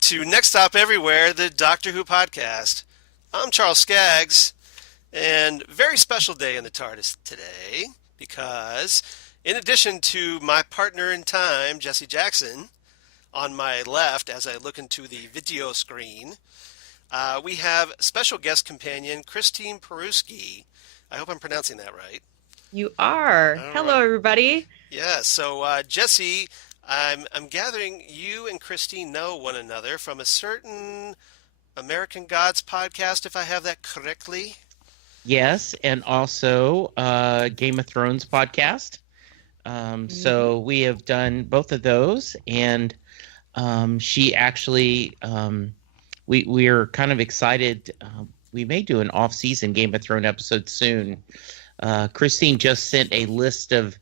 to Next Stop Everywhere, the Doctor Who podcast. I'm Charles Skaggs, and very special day in the TARDIS today because, in addition to my partner in time, Jesse Jackson, on my left as I look into the video screen, we have special guest companion Christine Peruski. I hope I'm pronouncing that right. You are. All Hello, right. everybody. Yeah, so Jesse, I'm gathering you and Christine know one another from a certain American Gods podcast, if I have that correctly. Yes, and also Game of Thrones podcast. So we have done both of those, and she actually, we are kind of excited. We may do an off-season Game of Thrones episode soon. Christine just sent a list of,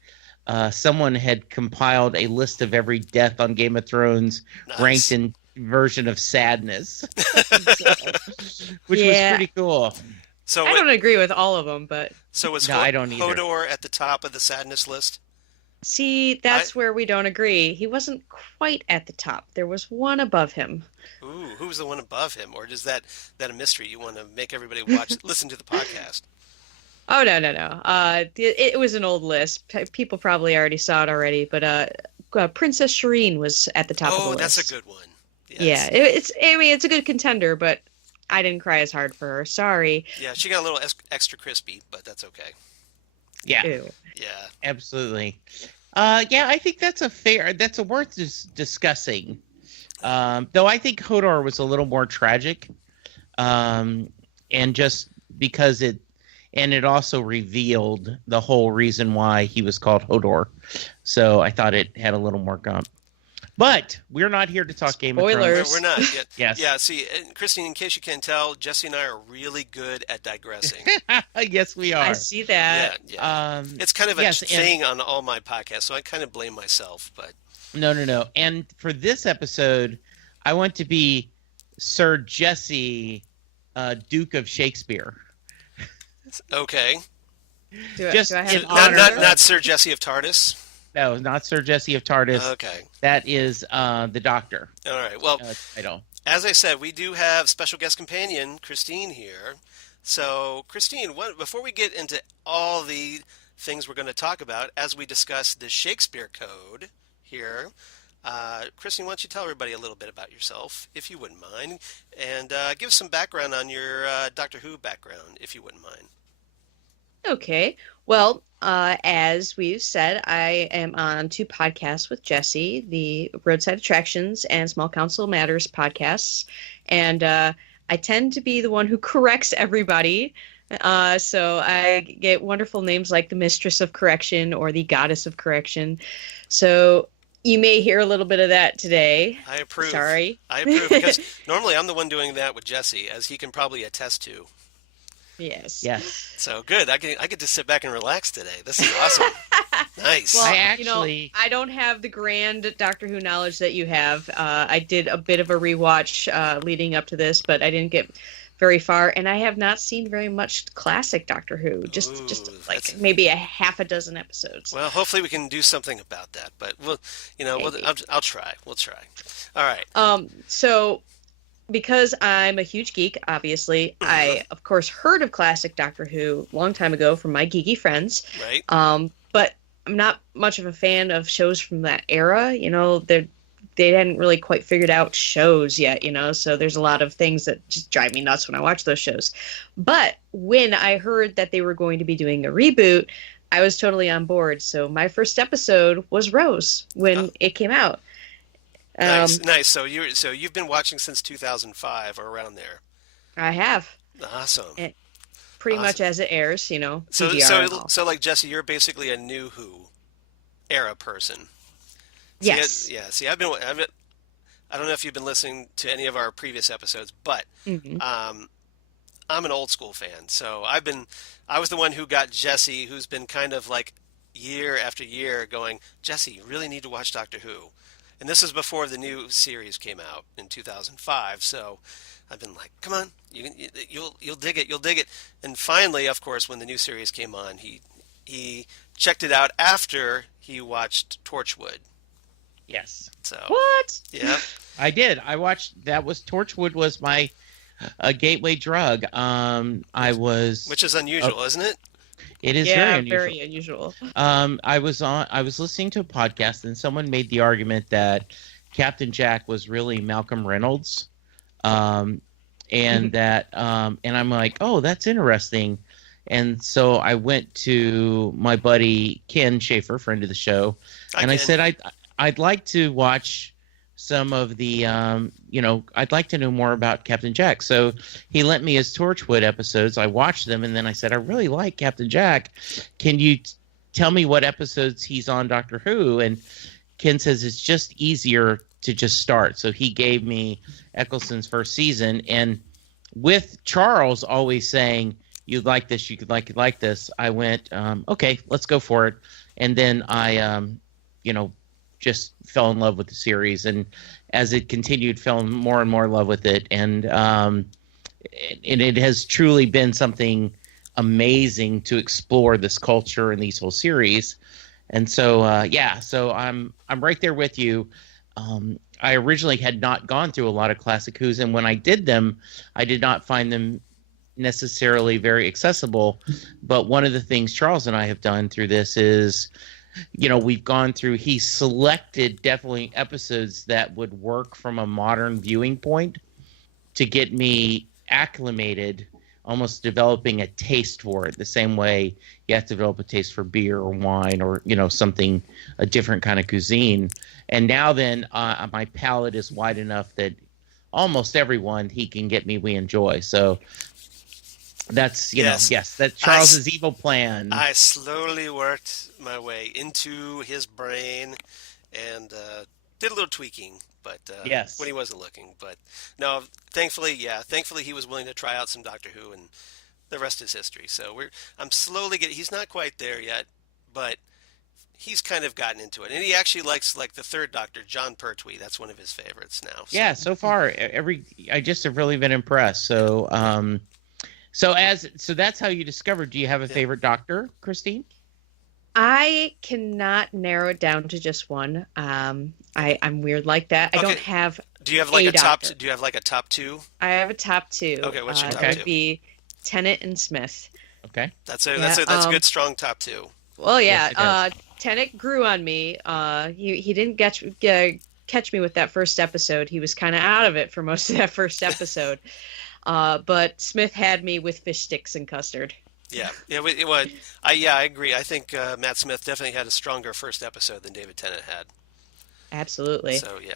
someone had compiled a list of every death on Game of Thrones ranked in version of sadness, which was pretty cool. So I don't agree with all of them, but so was No, I don't either. Hodor at the top of the sadness list? see, that's where we don't agree. He wasn't quite at the top. There was one above him. Ooh, who's the one above him? Or is that a mystery? You want to make everybody watch, listen to the podcast? Oh, no, no, no. It was an old list. People probably already saw it already, but Princess Shireen was at the top of the Oh, list. that's a good one. Yes. Yeah, it's a good contender, but I didn't cry as hard for her. Sorry. Yeah, she got a little extra crispy, but that's okay. Yeah, Ew. Yeah. absolutely. Yeah, I think that's a worth discussing. Though I think Hodor was a little more tragic, and just because it also revealed the whole reason why he was called Hodor. So I thought it had a little more gump. But we're not here to talk Game of Spoilers. Thrones. We're not yet. Yes. Yeah, see, and Christine, in case you can't tell, Jesse and I are really good at digressing. Yes, we are. I see that. Yeah. It's kind of a yes, and- thing on all my podcasts, so I kind of blame myself, but No. And for this episode, I want to be Sir Jesse, Duke of Shakespeare. okay. Do I have in an Not, honor? not Sir Jesse of TARDIS. No, not Sir Jesse of TARDIS. Okay. That is the Doctor All right. Well, title. as I said, we do have special guest companion Christine here. So, Christine, before we get into all the things we're going to talk about as we discuss the Shakespeare Code here, Christine, why don't you tell everybody a little bit about yourself, if you wouldn't mind, and give some background on your Doctor Who background, if you wouldn't mind. Okay. Well, as we've said, I am on two podcasts with Jesse, the Roadside Attractions and Small Council Matters podcasts. And I tend to be the one who corrects everybody. So I get wonderful names like the Mistress of Correction or the Goddess of Correction. So you may hear a little bit of that today. I approve. Sorry. I approve because normally I'm the one doing that with Jesse, as he can probably attest to. Yes. Yes. So good. I get to sit back and relax today. This is awesome. Nice. Well, I actually- I don't have the grand Doctor Who knowledge that you have. I did a bit of a rewatch leading up to this, but I didn't get very far, and I have not seen very much classic Doctor Who. Just Ooh, like that's- maybe a half a dozen episodes. Well, hopefully we can do something about that. But Maybe. I'll try. We'll try. All right. So because I'm a huge geek, obviously, I of course heard of classic Doctor Who a long time ago from my geeky friends. Right. But I'm not much of a fan of shows from that era. They hadn't really quite figured out shows yet, so there's a lot of things that just drive me nuts when I watch those shows. But when I heard that they were going to be doing a reboot, I was totally on board. So my first episode was Rose when it came out. Nice. So you've been watching since 2005 or around there. I have. Awesome. Pretty Awesome. much as it airs, So PVR and all. so like Jesse, you're basically a new Who era person. Yes. Yeah. See, I don't know if you've been listening to any of our previous episodes, but Mhm. I'm an old school fan. So I was the one who got Jesse, who's been kind of like year after year going, Jesse, you really need to watch Doctor Who. And this is before the new series came out in 2005. So I've been like, come on, you'll dig it, you'll dig it. And finally, of course, when the new series came on, he checked it out after he watched Torchwood. Yes. So What? yeah, I did. I watched. That was Torchwood was my gateway drug. I was. which is unusual, isn't it? It is very Yeah, unusual. very unusual. I was listening to a podcast and someone made the argument that Captain Jack was really Malcolm Reynolds, and that and I'm like, oh, that's interesting. And so I went to my buddy Ken Schaefer, friend of the show, and I said I'd like to watch some of the I'd like to know more about Captain Jack. So he lent me his Torchwood episodes. I watched them, and then I said, I really like Captain Jack. Can you tell me what episodes he's on Doctor Who? And Ken says it's just easier to just start. So he gave me Eccleston's first season, and with Charles always saying, you'd like this, you could like this, I went, okay, let's go for it. And then I, just fell in love with the series. And as it continued, fell more and more in love with it. And it has truly been something amazing to explore this culture and these whole series. And so, so I'm right there with you. I originally had not gone through a lot of classic Who's, and when I did them, I did not find them necessarily very accessible. But one of the things Charles and I have done through this is, we've gone through, he selected definitely episodes that would work from a modern viewing point to get me acclimated, almost developing a taste for it, the same way you have to develop a taste for beer or wine or, something, a different kind of cuisine. And now then, my palate is wide enough that almost everyone he can get me, we enjoy. So that's, that's Charles's evil plan. I slowly worked my way into his brain and did a little tweaking, but when he wasn't looking. But no, thankfully he was willing to try out some Doctor Who, and the rest is history. So I'm slowly getting. He's not quite there yet, but he's kind of gotten into it, and he actually likes like the third Doctor, John Pertwee. That's one of his favorites now. So. Yeah, so far I just have really been impressed. So so that's how you discovered. Do you have a favorite Doctor, Christine? I cannot narrow it down to just one. I'm weird like that. I don't have. Do you have like a top? Do you have like a top two? I have a top two. Okay, what's your top that two? would be Tennant and Smith. Okay, that's a good strong top two. Well, yeah. Yes, Tennant grew on me. He didn't catch me with that first episode. He was kind of out of it for most of that first episode. But Smith had me with fish sticks and custard. Yeah. I agree. I think Matt Smith definitely had a stronger first episode than David Tennant had. Absolutely. So yeah.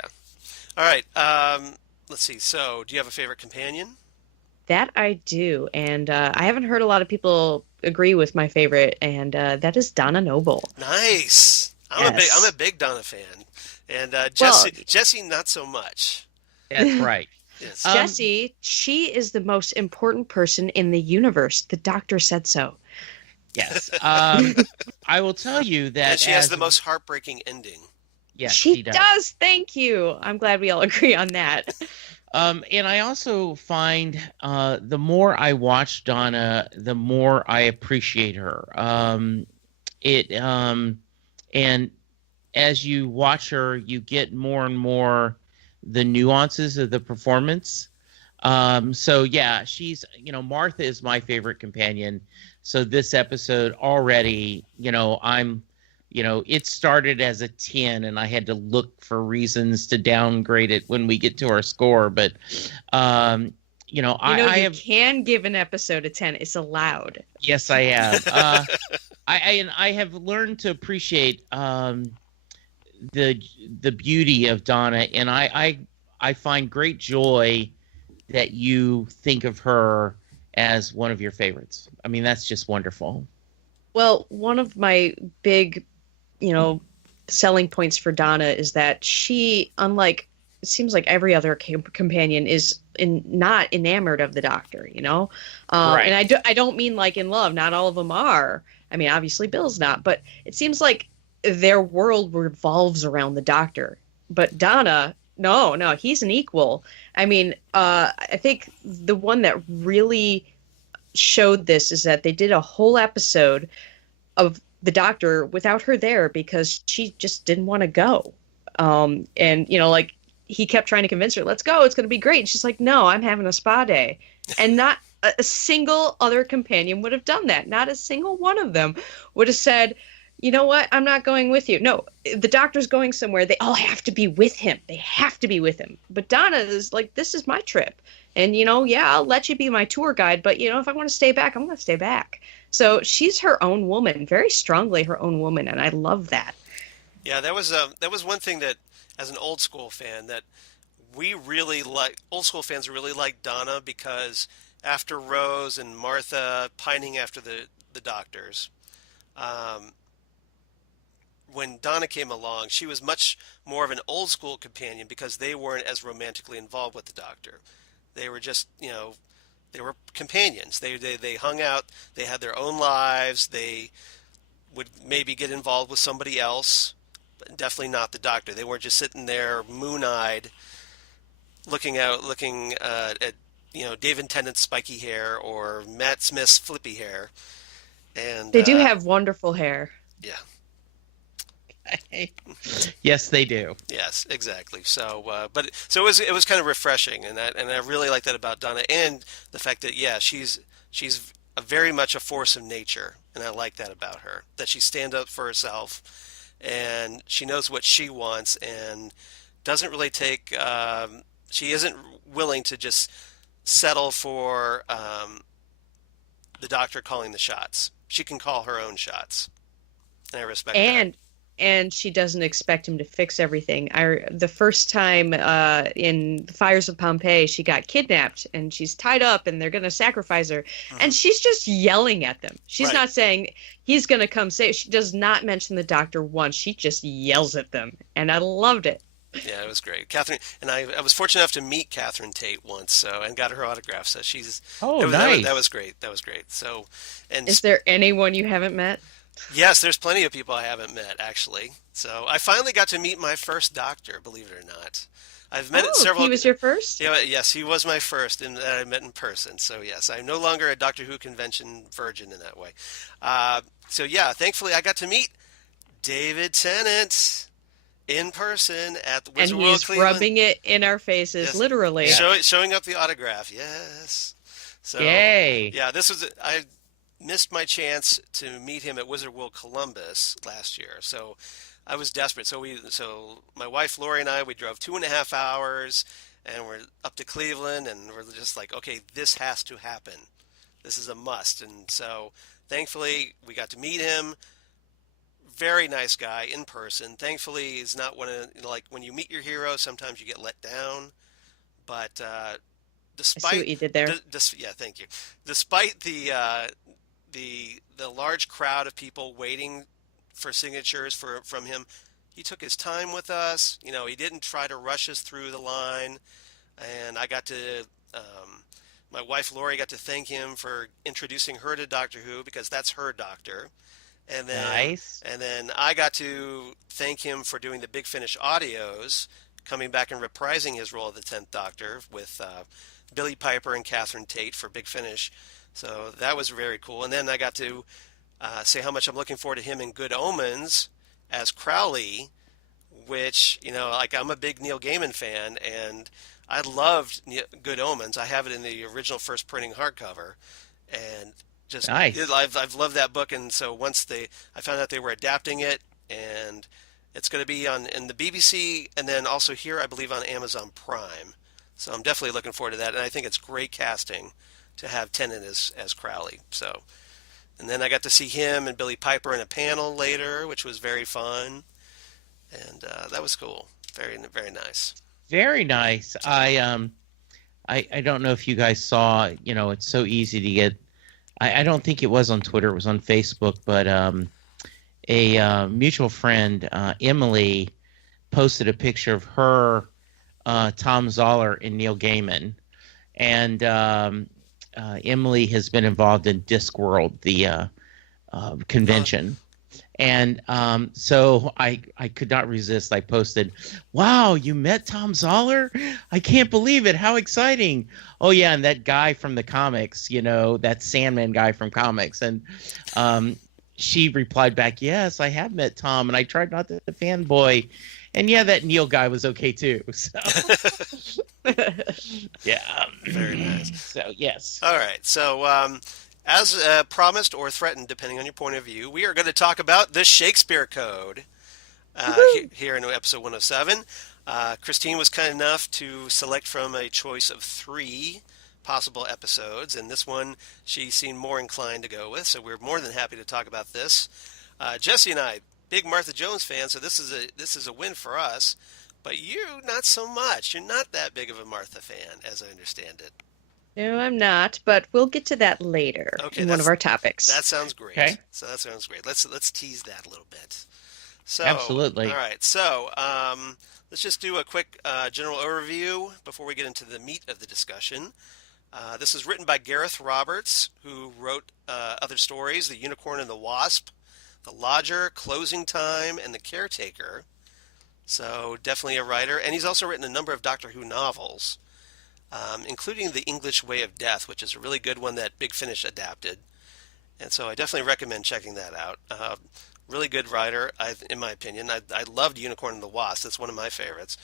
All right. Let's see. So, do you have a favorite companion? That I do, and I haven't heard a lot of people agree with my favorite, and that is Donna Noble. Nice. I'm a big Donna fan, and Jesse not so much. That's right. Yes. Jessie, she is the most important person in the universe. The Doctor said so. Yes. I will tell you that and she has the most heartbreaking ending. Yes, she does. Thank you. I'm glad we all agree on that. And I also find the more I watch Donna, the more I appreciate her. And as you watch her, you get more and more the nuances of the performance. So yeah, she's, Martha is my favorite companion. So this episode already, it started as a 10 and I had to look for reasons to downgrade it when we get to our score. But, you can give an episode a 10. It's allowed. Yes, I have. I have learned to appreciate, the beauty of Donna, and I find great joy that you think of her as one of your favorites. I mean, that's just wonderful. Well, one of my big, selling points for Donna is that she, unlike it seems like every other companion, is not enamored of the Doctor, Right. And I don't mean like in love. Not all of them are. I mean, obviously Bill's not, but it seems like their world revolves around the Doctor. But Donna, no, he's an equal. I mean, I think the one that really showed this is that they did a whole episode of the Doctor without her there because she just didn't want to go. And, like, he kept trying to convince her, let's go, it's going to be great. And she's like, no, I'm having a spa day. And not a single other companion would have done that. Not a single one of them would have said, you know what, I'm not going with you. No, the doctor's going somewhere. They all have to be with him. They have to be with him. But Donna is like, this is my trip. And, yeah, I'll let you be my tour guide. But, if I want to stay back, I'm going to stay back. So she's her own woman, very strongly her own woman. And I love that. Yeah, that was one thing that, as an old school fan, that old school fans really like Donna, because after Rose and Martha pining after the doctors, when Donna came along, she was much more of an old school companion because they weren't as romantically involved with the doctor. They were just, they were companions. They hung out. They had their own lives. They would maybe get involved with somebody else, but definitely not the doctor. They weren't just sitting there moon-eyed, looking at David Tennant's spiky hair or Matt Smith's flippy hair. And they do have wonderful hair. Yeah. Yes, they do. Yes, exactly. So, it was kind of refreshing, and I really like that about Donna, and the fact that she's very much a force of nature, and I like that about her, that she stands up for herself, and she knows what she wants, and doesn't really take. She isn't willing to just settle for the doctor calling the shots. She can call her own shots, and I respect that. And she doesn't expect him to fix everything. The first time in the fires of Pompeii, she got kidnapped and she's tied up and they're going to sacrifice her. Mm-hmm. And she's just yelling at them. She's not saying he's going to come save. She does not mention the doctor once. She just yells at them. And I loved it. Yeah, it was great. Catherine, and I was fortunate enough to meet Catherine Tate once, and got her autograph. So nice. That was great. That was great. So, and is there anyone you haven't met? Yes, there's plenty of people I haven't met, actually. So I finally got to meet my first doctor, believe it or not. I've met several. He was your first? Yeah, yes, he was my first, and that I met in person. So yes, I'm no longer a Doctor Who convention virgin in that way. Thankfully I got to meet David Tennant in person at the Wizard World Cleveland. And he's rubbing it in our faces, literally. Showing up the autograph, yes. So, yay! Yeah, I missed my chance to meet him at Wizard World Columbus last year, so I was desperate. So my wife Lori and we drove 2.5 hours, and we're up to Cleveland, and we're just like, okay, this has to happen. This is a must. And so thankfully we got to meet him. Very nice guy in person. Thankfully, he's not one of, like, when you meet your hero, sometimes you get let down. But despite, I see what you did there. Thank you. Despite the large crowd of people waiting for signatures from him, he took his time with us. He didn't try to rush us through the line, and I got to. My wife Lori got to thank him for introducing her to Doctor Who, because that's her doctor. And then, nice. And then I got to thank him for doing the Big Finish audios, coming back and reprising his role of the 10th Doctor with Billy Piper and Catherine Tate for Big Finish. So that was very cool. And then I got to say how much I'm looking forward to him in Good Omens as Crowley, which, I'm a big Neil Gaiman fan, and I loved Good Omens. I have it in the original first printing hardcover, and just nice. I've loved that book. And so once I found out they were adapting it, and it's going to be in the BBC, and then also here, I believe, on Amazon Prime. So I'm definitely looking forward to that, and I think it's great casting to have Tennant as Crowley. So, and then I got to see him and Billy Piper in a panel later, which was very fun, and that was cool. Very, very nice. Very nice. I don't know if you guys saw. It's so easy to get. I don't think it was on Twitter. It was on Facebook, but a mutual friend, Emily, posted a picture of her, Tom Zoller, and Neil Gaiman, and Emily has been involved in Discworld, the convention. And so I could not resist. I posted, "Wow, you met Tom Zoller? I can't believe it. How exciting." Oh, yeah, and that guy from the comics, that Sandman guy from comics. And she replied back, "Yes, I have met Tom, and I tried not to fanboy." And yeah, that Neil guy was okay too. So yeah. Very nice. So yes. All right. So, as promised or threatened, depending on your point of view, we are going to talk about the Shakespeare Code here in episode 107. Christine was kind enough to select from a choice of 3 possible episodes, and this one she seemed more inclined to go with, so we're more than happy to talk about this. Jesse and I, big Martha Jones fans, so this is a win for us, but you, not so much. You're not that big of a Martha fan, as I understand it. No, I'm not, but we'll get to that later in one of our topics. That sounds great. Okay. So that sounds great. Let's tease that a little bit. So, Absolutely. all right. So, let's just do a quick general overview before we get into the meat of the discussion. This is written by Gareth Roberts, who wrote other stories: The Unicorn and the Wasp, The Lodger, Closing Time, and The Caretaker. So definitely a writer, and he's also written a number of Doctor Who novels, including The English Way of Death, which is a really good one that Big Finish adapted. And so I definitely recommend checking that out. Really good writer, in my opinion. I loved Unicorn and the Wasp. That's one of my favorites,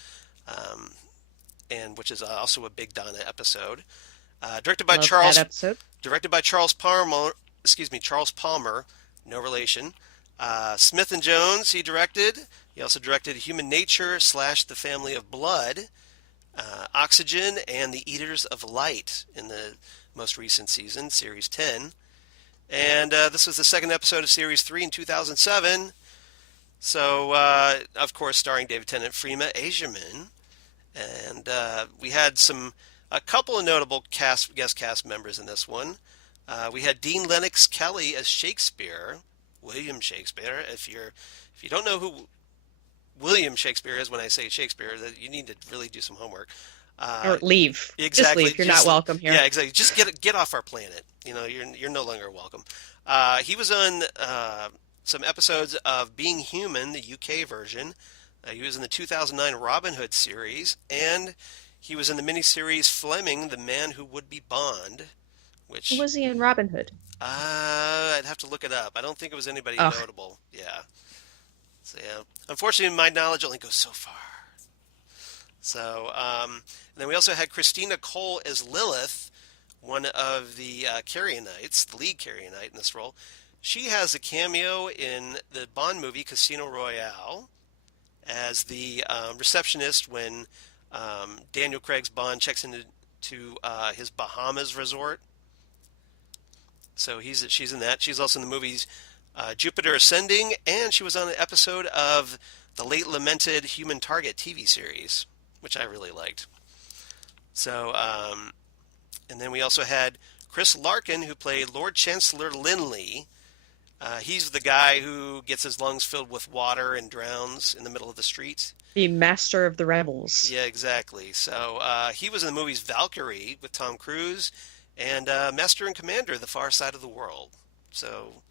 and which is also a Big Donna episode. Directed by Love Charles. that episode. Directed by Charles Palmer. Charles Palmer, no relation. Smith and Jones, he directed. He also directed Human Nature / The Family of Blood, Oxygen, and The Eaters of Light in the most recent season, Series 10. And this was the second episode of Series 3 in 2007. So, of course, starring David Tennant, Freema, Agyeman. And we had a couple of notable guest cast members in this one. We had Dean Lennox Kelly as Shakespeare, William Shakespeare. If you don't know who William Shakespeare is when I say Shakespeare, that you need to really do some homework. Or leave. Exactly. Just leave. You're not welcome here. Yeah, exactly. Just get off our planet. You're no longer welcome. He was on some episodes of Being Human, the UK version. He was in the 2009 Robin Hood series, and he was in the miniseries Fleming, The Man Who Would Be Bond. Which Who was he in Robin Hood? I'd have to look it up. I don't think it was anybody notable. Yeah. So yeah, unfortunately, my knowledge only goes so far. So, and then we also had Christina Cole as Lilith, one of the Carrionites, the lead Carrionite in this role. She has a cameo in the Bond movie Casino Royale as the receptionist when Daniel Craig's Bond checks into his Bahamas resort. So she's in that. She's also in the movies Jupiter Ascending, and she was on an episode of the late lamented Human Target TV series, which I really liked. So, and then we also had Chris Larkin, who played Lord Chancellor Linley. He's the guy who gets his lungs filled with water and drowns in the middle of the street. The Master of the Rebels. Yeah, exactly. So he was in the movies Valkyrie with Tom Cruise and Master and Commander, The Far Side of the World. So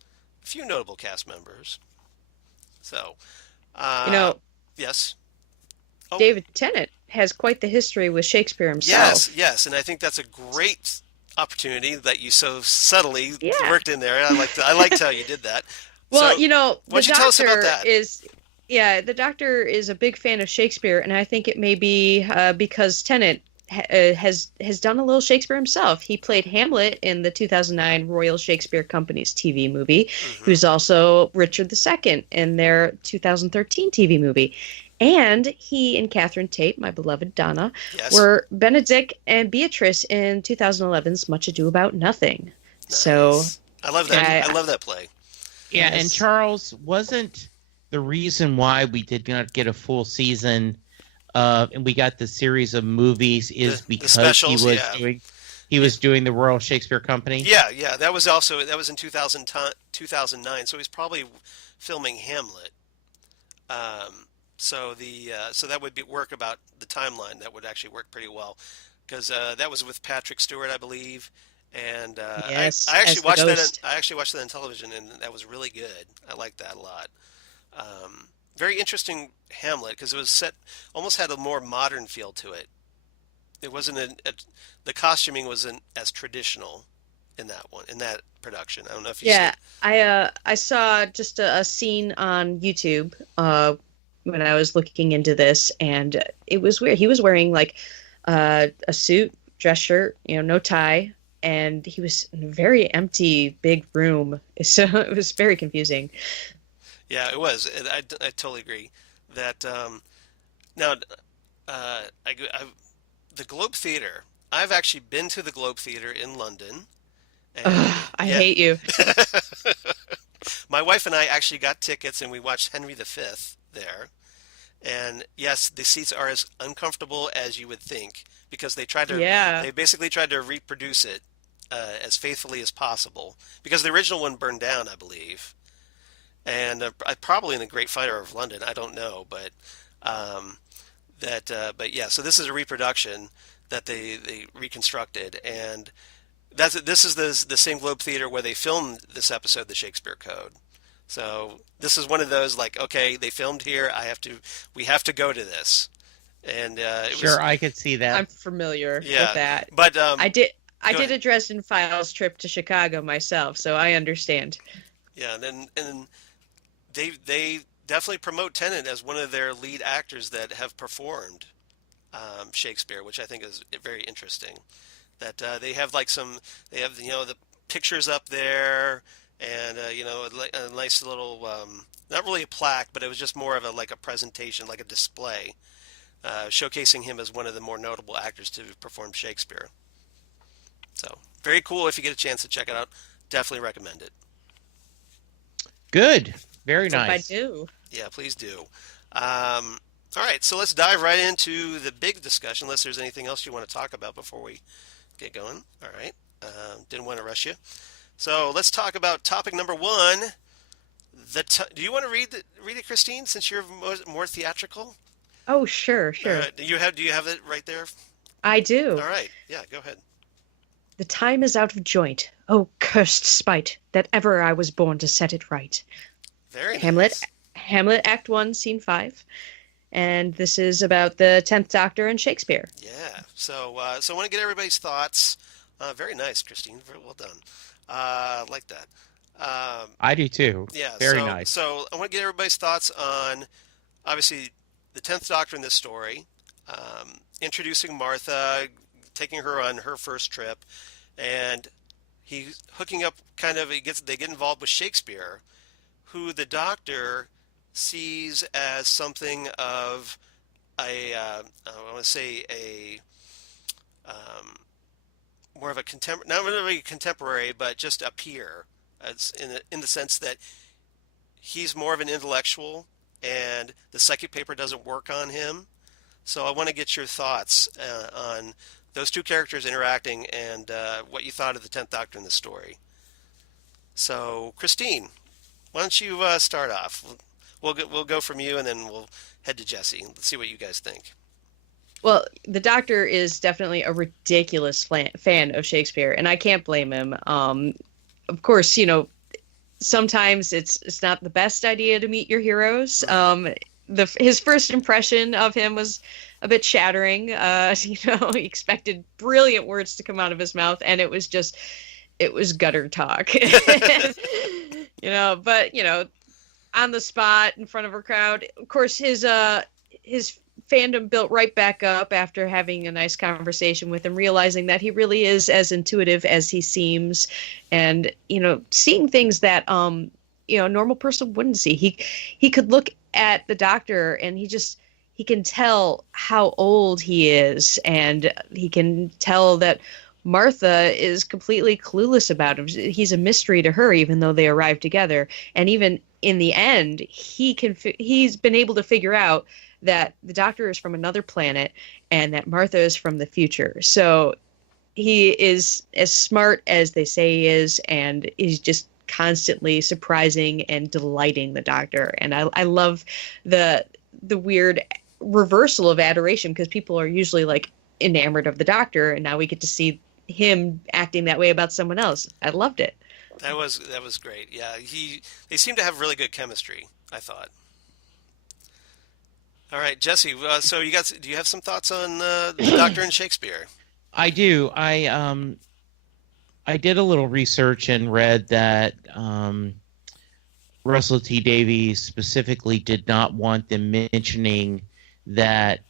a few notable cast members. So, yes. Oh, David Tennant has quite the history with Shakespeare himself. Yes, and I think that's a great opportunity that you so subtly worked in there. I liked how you did that. Well, so, why don't you tell us about that? The Doctor is a big fan of Shakespeare, and I think it may be because Tennant has done a little Shakespeare himself. He played Hamlet in the 2009 Royal Shakespeare Company's TV movie. Mm-hmm. Who's also Richard II in their 2013 TV movie. And he and Catherine Tate, my beloved Donna, were Benedict and Beatrice in 2011's Much Ado About Nothing. Nice. So I love that. I love that play. Yeah, and Charles, wasn't the reason why we did not get a full season and we got the series of movies is because specials, he was doing the Royal Shakespeare Company? Yeah. That was in 2009, so he's probably filming Hamlet. So that would work about the timeline. That would actually work pretty well because that was with Patrick Stewart, I believe. And I actually watched that. I actually watched that on television, and that was really good. I liked that a lot. Very interesting Hamlet because it was almost had a more modern feel to it. It wasn't the costuming wasn't as traditional in that production. I don't know if you. Yeah, I saw just a scene on YouTube when I was looking into this, and it was weird. He was wearing like a suit, dress shirt, no tie, and he was in a very empty, big room. So it was very confusing. Yeah, it was. I totally agree that now the Globe Theater. I've actually been to the Globe Theater in London, and Ugh, I yeah, hate you. my wife and I actually got tickets and we watched Henry V there. And yes, the seats are as uncomfortable as you would think because Yeah. they basically tried to reproduce it as faithfully as possible because the original one burned down, I believe, and probably in the Great Fire of London. I don't know, but um, but yeah. So this is a reproduction that they reconstructed, and this is the same Globe Theater where they filmed this episode, the Shakespeare Code. So this is one of those like, okay, they filmed here. We have to go to this, and it was Sure, I could see that. I'm familiar with yeah. that. But I did I go did ahead. a Dresden Files trip to Chicago myself, so I understand. Yeah, and they definitely promote Tennant as one of their lead actors that have performed Shakespeare, which I think is very interesting. That they have like they have the pictures up there, and a nice little not really a plaque, but it was just more of a presentation, like a display, showcasing him as one of the more notable actors to perform Shakespeare. So very cool. If you get a chance to check it out, definitely recommend it. Good. Very Hope I nice. do. Yeah, please do. All right, so let's dive right into the big discussion. Unless there's anything else you want to talk about before we get going. All right, didn't want to rush you. So let's talk about topic number one. Do you want to read it, Christine, since you're more theatrical? Oh, sure, All sure. right, do you have it right there? I do. All right, yeah, go ahead. The time is out of joint. Oh, cursed spite, that ever I was born to set it right. Very Hamlet, nice. Hamlet, Act 1, Scene 5. And this is about the 10th Doctor and Shakespeare. Yeah. So I want to get everybody's thoughts. Very nice, Christine. Very well done. Like that. Um, I do too. yeah. Very nice. So I want to get everybody's thoughts on obviously the 10th Doctor in this story, introducing Martha, taking her on her first trip, and he's hooking up. They get involved with Shakespeare, who the Doctor sees as something of I want to say a um, more of a not really contemporary, but just a peer, as in the sense that he's more of an intellectual, and the psychic paper doesn't work on him. So I want to get your thoughts on those two characters interacting and what you thought of the 10th Doctor in the story. So, Christine, why don't you start off? We'll go from you, and then we'll head to Jesse. Let's see what you guys think. Well, the Doctor is definitely a ridiculous fan of Shakespeare, and I can't blame him. Of course, sometimes it's not the best idea to meet your heroes. His first impression of him was a bit shattering. He expected brilliant words to come out of his mouth, and it was gutter talk. But on the spot in front of a crowd. Of course, his fandom built right back up after having a nice conversation with him, realizing that he really is as intuitive as he seems, and seeing things that a normal person wouldn't see. He could look at the Doctor and he can tell how old he is, and he can tell that Martha is completely clueless about him. He's a mystery to her, even though they arrived together. And even in the end, he's been able to figure out that the Doctor is from another planet and that Martha is from the future. So he is as smart as they say he is, and he's just constantly surprising and delighting the Doctor. And I love the weird reversal of adoration, because people are usually like enamored of the Doctor, and now we get to see him acting that way about someone else. I loved it. That was great. Yeah, they seem to have really good chemistry, I thought. All right, Jesse. So do you have some thoughts on the Doctor and Shakespeare? I do. I did a little research and read that Russell T Davies specifically did not want them mentioning that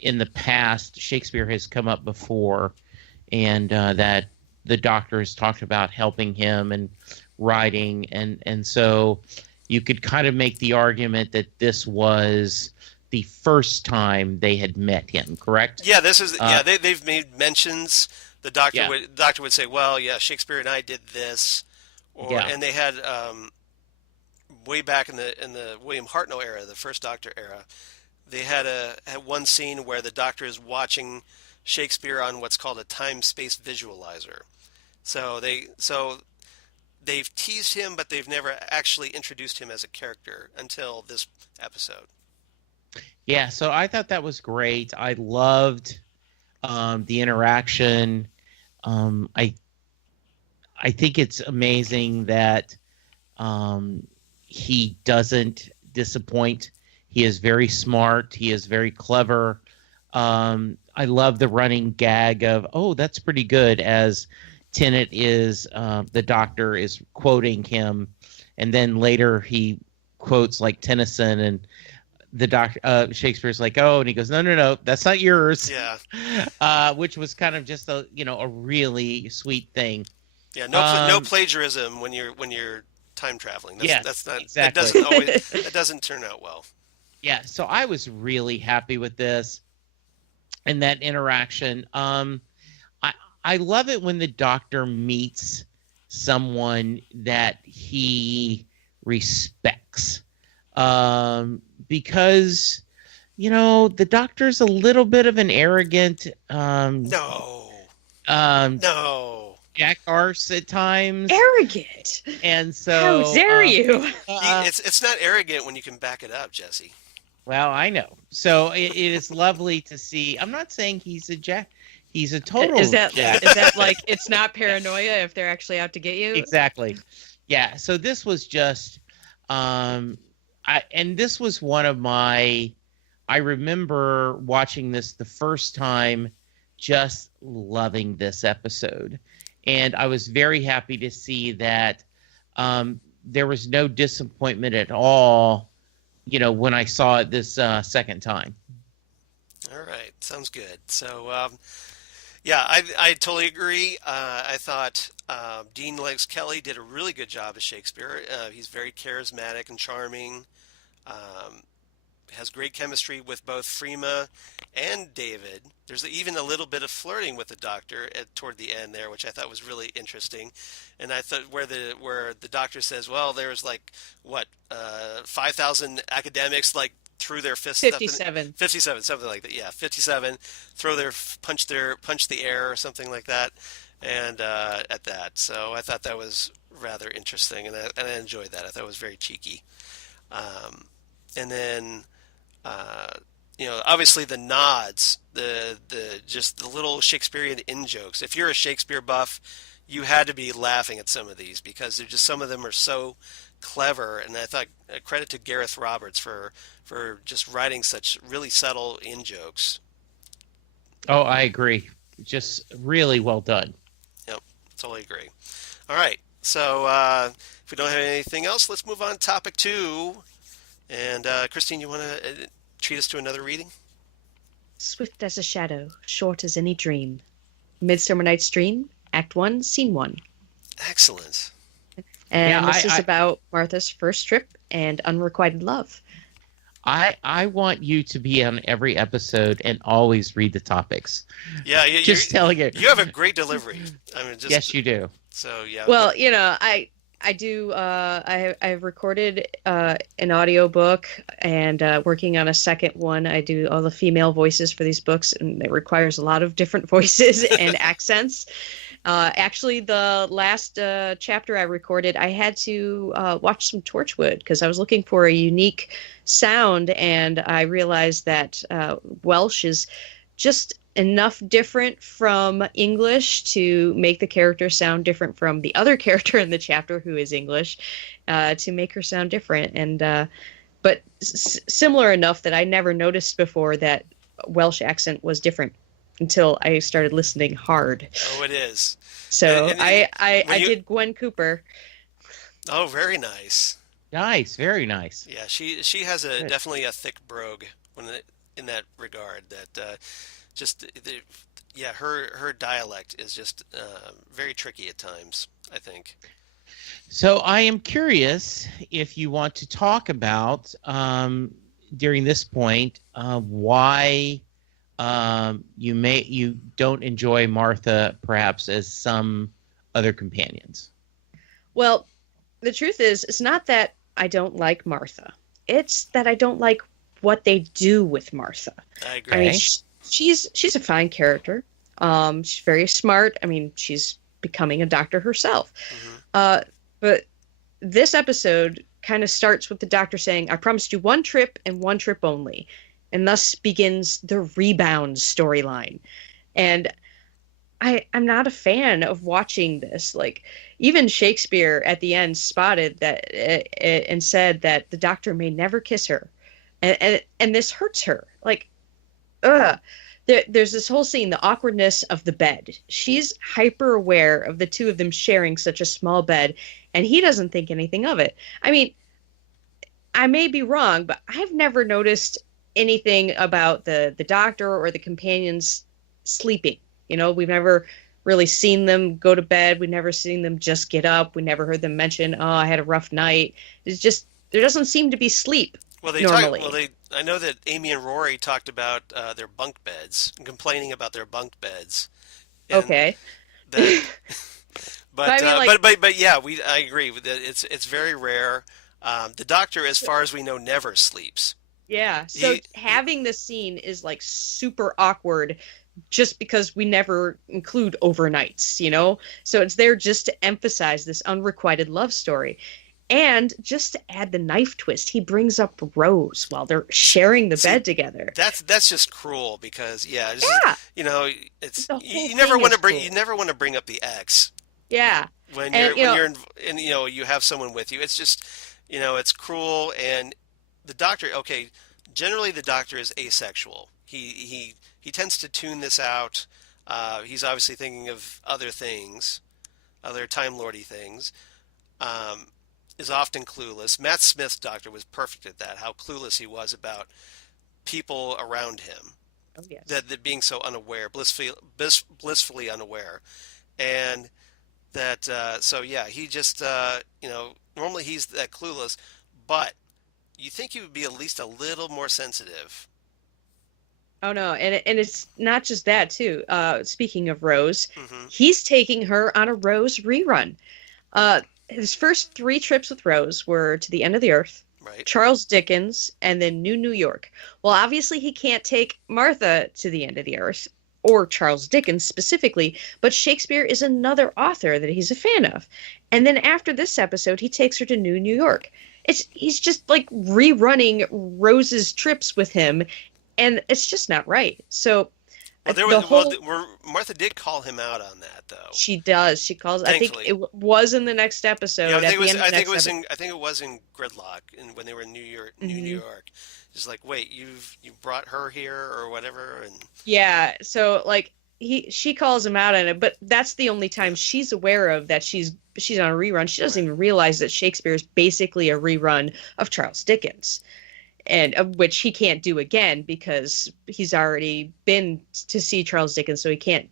in the past Shakespeare has come up before, and that the Doctor has talked about helping him and writing, and so you could kind of make the argument that this was the first time they had met him, correct? Yeah, this is they've made mentions. The doctor would say, "Well, yeah, Shakespeare and I did this," and they had way back in the William Hartnell era, the first Doctor era, they had one scene where the Doctor is watching Shakespeare on what's called a time-space visualizer. So they've teased him, but they've never actually introduced him as a character until this episode. Yeah, so I thought that was great. I loved the interaction. I think it's amazing that he doesn't disappoint. He is very smart. He is very clever. I love the running gag of, "Oh, that's pretty good," as Tennant is, the Doctor is quoting him, and then later he quotes like Tennyson, and the Doctor, Shakespeare's like, "Oh," and he goes, No, that's not yours." Yeah. Which was kind of just a really sweet thing. Yeah, no plagiarism when you're time traveling. That's not exactly. That doesn't turn out well. Yeah, so I was really happy with this and that interaction. I love it when the Doctor meets someone that he respects, because the Doctor's a little bit of an arrogant No. jackass at times. Arrogant. And so how dare you? It's not arrogant when you can back it up, Jesse. Well, I know. So it is lovely to see. I'm not saying he's a jack. He's a total jack. Is that like it's not paranoia if they're actually out to get you? Exactly. Yeah. So this was just, and this was one of my. I remember watching this the first time, just loving this episode, and I was very happy to see that there was no disappointment at all. When I saw it this second time. All right, sounds good. So, I totally agree. I thought Dean Legs Kelly did a really good job as Shakespeare. He's very charismatic and charming. Has great chemistry with both Freema and David. There's even a little bit of flirting with the Doctor toward the end there, which I thought was really interesting. And I thought where the Doctor says, "Well, there's 5,000 academics threw their fists 57. 57, something like that. Yeah, 57 punch the air or something like that." And at that, so I thought that was rather interesting, and I enjoyed that. I thought it was very cheeky. And then. Obviously the nods, the little Shakespearean in-jokes. If you're a Shakespeare buff, you had to be laughing at some of these because some of them are so clever. And I thought credit to Gareth Roberts for just writing such really subtle in-jokes. Oh, I agree. Just really well done. Yep, totally agree. All right, so if we don't have anything else, let's move on to topic 2. And Christine, you want to treat us to another reading? Swift as a shadow, short as any dream. Midsummer Night's Dream, Act 1, Scene 1. Excellent. And this is about Martha's first trip and unrequited love. I want you to be on every episode and always read the topics. Yeah, just telling you. You have a great delivery. Yes, you do. So yeah. Well, I do. I've recorded an audiobook and working on a second one. I do all the female voices for these books, and it requires a lot of different voices and accents. Actually, the last chapter I recorded, I had to watch some Torchwood because I was looking for a unique sound, and I realized that Welsh is just enough different from English to make the character sound different from the other character in the chapter who is English, to make her sound different. And but similar enough that I never noticed before that Welsh accent was different until I started listening hard. Oh, it is. So I did Gwen Cooper. Oh, very nice. Nice, very nice. Yeah, she has a Good. definitely a thick brogue in that regard. That just yeah, her dialect is just very tricky at times, I think. So I am curious if you want to talk about during this point why you don't enjoy Martha perhaps as some other companions. Well, the truth is, it's not that I don't like Martha. It's that I don't like what they do with Martha. I I agree. mean, Okay. she's a fine character. She's very smart. I mean, she's becoming a doctor herself. Hmm. Uh, but this episode kind of starts with the doctor saying, "I promised you one trip and one trip only," and thus begins the rebound storyline. And I'm not a fan of watching this. Like, even Shakespeare at the end spotted that and said that the doctor may never kiss her, and this hurts her. Like, ugh. There's this whole scene, the awkwardness of the bed. She's hyper aware of the two of them sharing such a small bed, and he doesn't think anything of it. I mean, I may be wrong, but I've never noticed anything about the doctor or the companions sleeping. We've never really seen them go to bed. We've never seen them just get up. We never heard them mention, "Oh, I had a rough night." It's just there doesn't seem to be sleep Well, they talk. Well, normally. they. I know that Amy and Rory talked about their bunk beds and complaining about their bunk beds, and Okay. that. But I mean, like, But yeah, we I agree with it. It's very rare. The doctor, as far as we know, never sleeps. yeah. So He having this scene is like super awkward just because we never include overnights. So it's there just to emphasize this unrequited love story. And just to add the knife twist, he brings up Rose while they're sharing the see bed together. that's just cruel because yeah, Yeah, you know it's the whole you never thing want is to bring cruel. up the ex Yeah. when And, you're in, and you have someone with you. It's just it's cruel. And the doctor, okay, generally the doctor is asexual. He tends to tune this out. He's obviously thinking of other things, other time lordy things. Um, is often clueless. Matt Smith's doctor was perfect at that. How clueless he was about people around him, oh, yes. that being so unaware, blissfully unaware, and that so yeah, he just normally he's that clueless, but you think he would be at least a little more sensitive. Oh no, and it's not just that too. Speaking of Rose, Hmm. he's taking her on a Rose rerun. His first three trips with Rose were to the end of the earth, Right. Charles Dickens, and then New York. Well, obviously he can't take Martha to the end of the earth or Charles Dickens specifically, but Shakespeare is another author that he's a fan of. And then after this episode, he takes her to New York. He's just like rerunning Rose's trips with him, and it's just not right. So Well, there was the whole Martha did call him out on that though. she does. She calls. I think Thankfully, it was in the next yeah, episode. At the end of the next episode. I think it was in Gridlock, and when they were in New Mhm. York, it's like, wait, you brought her here or whatever, and Yeah. So like she calls him out on it, but that's the only yeah, time she's aware of that she's on a rerun. She doesn't right. even realize that Shakespeare is basically a rerun of Charles Dickens, and of which he can't do again because he's already been to see Charles Dickens, so he can't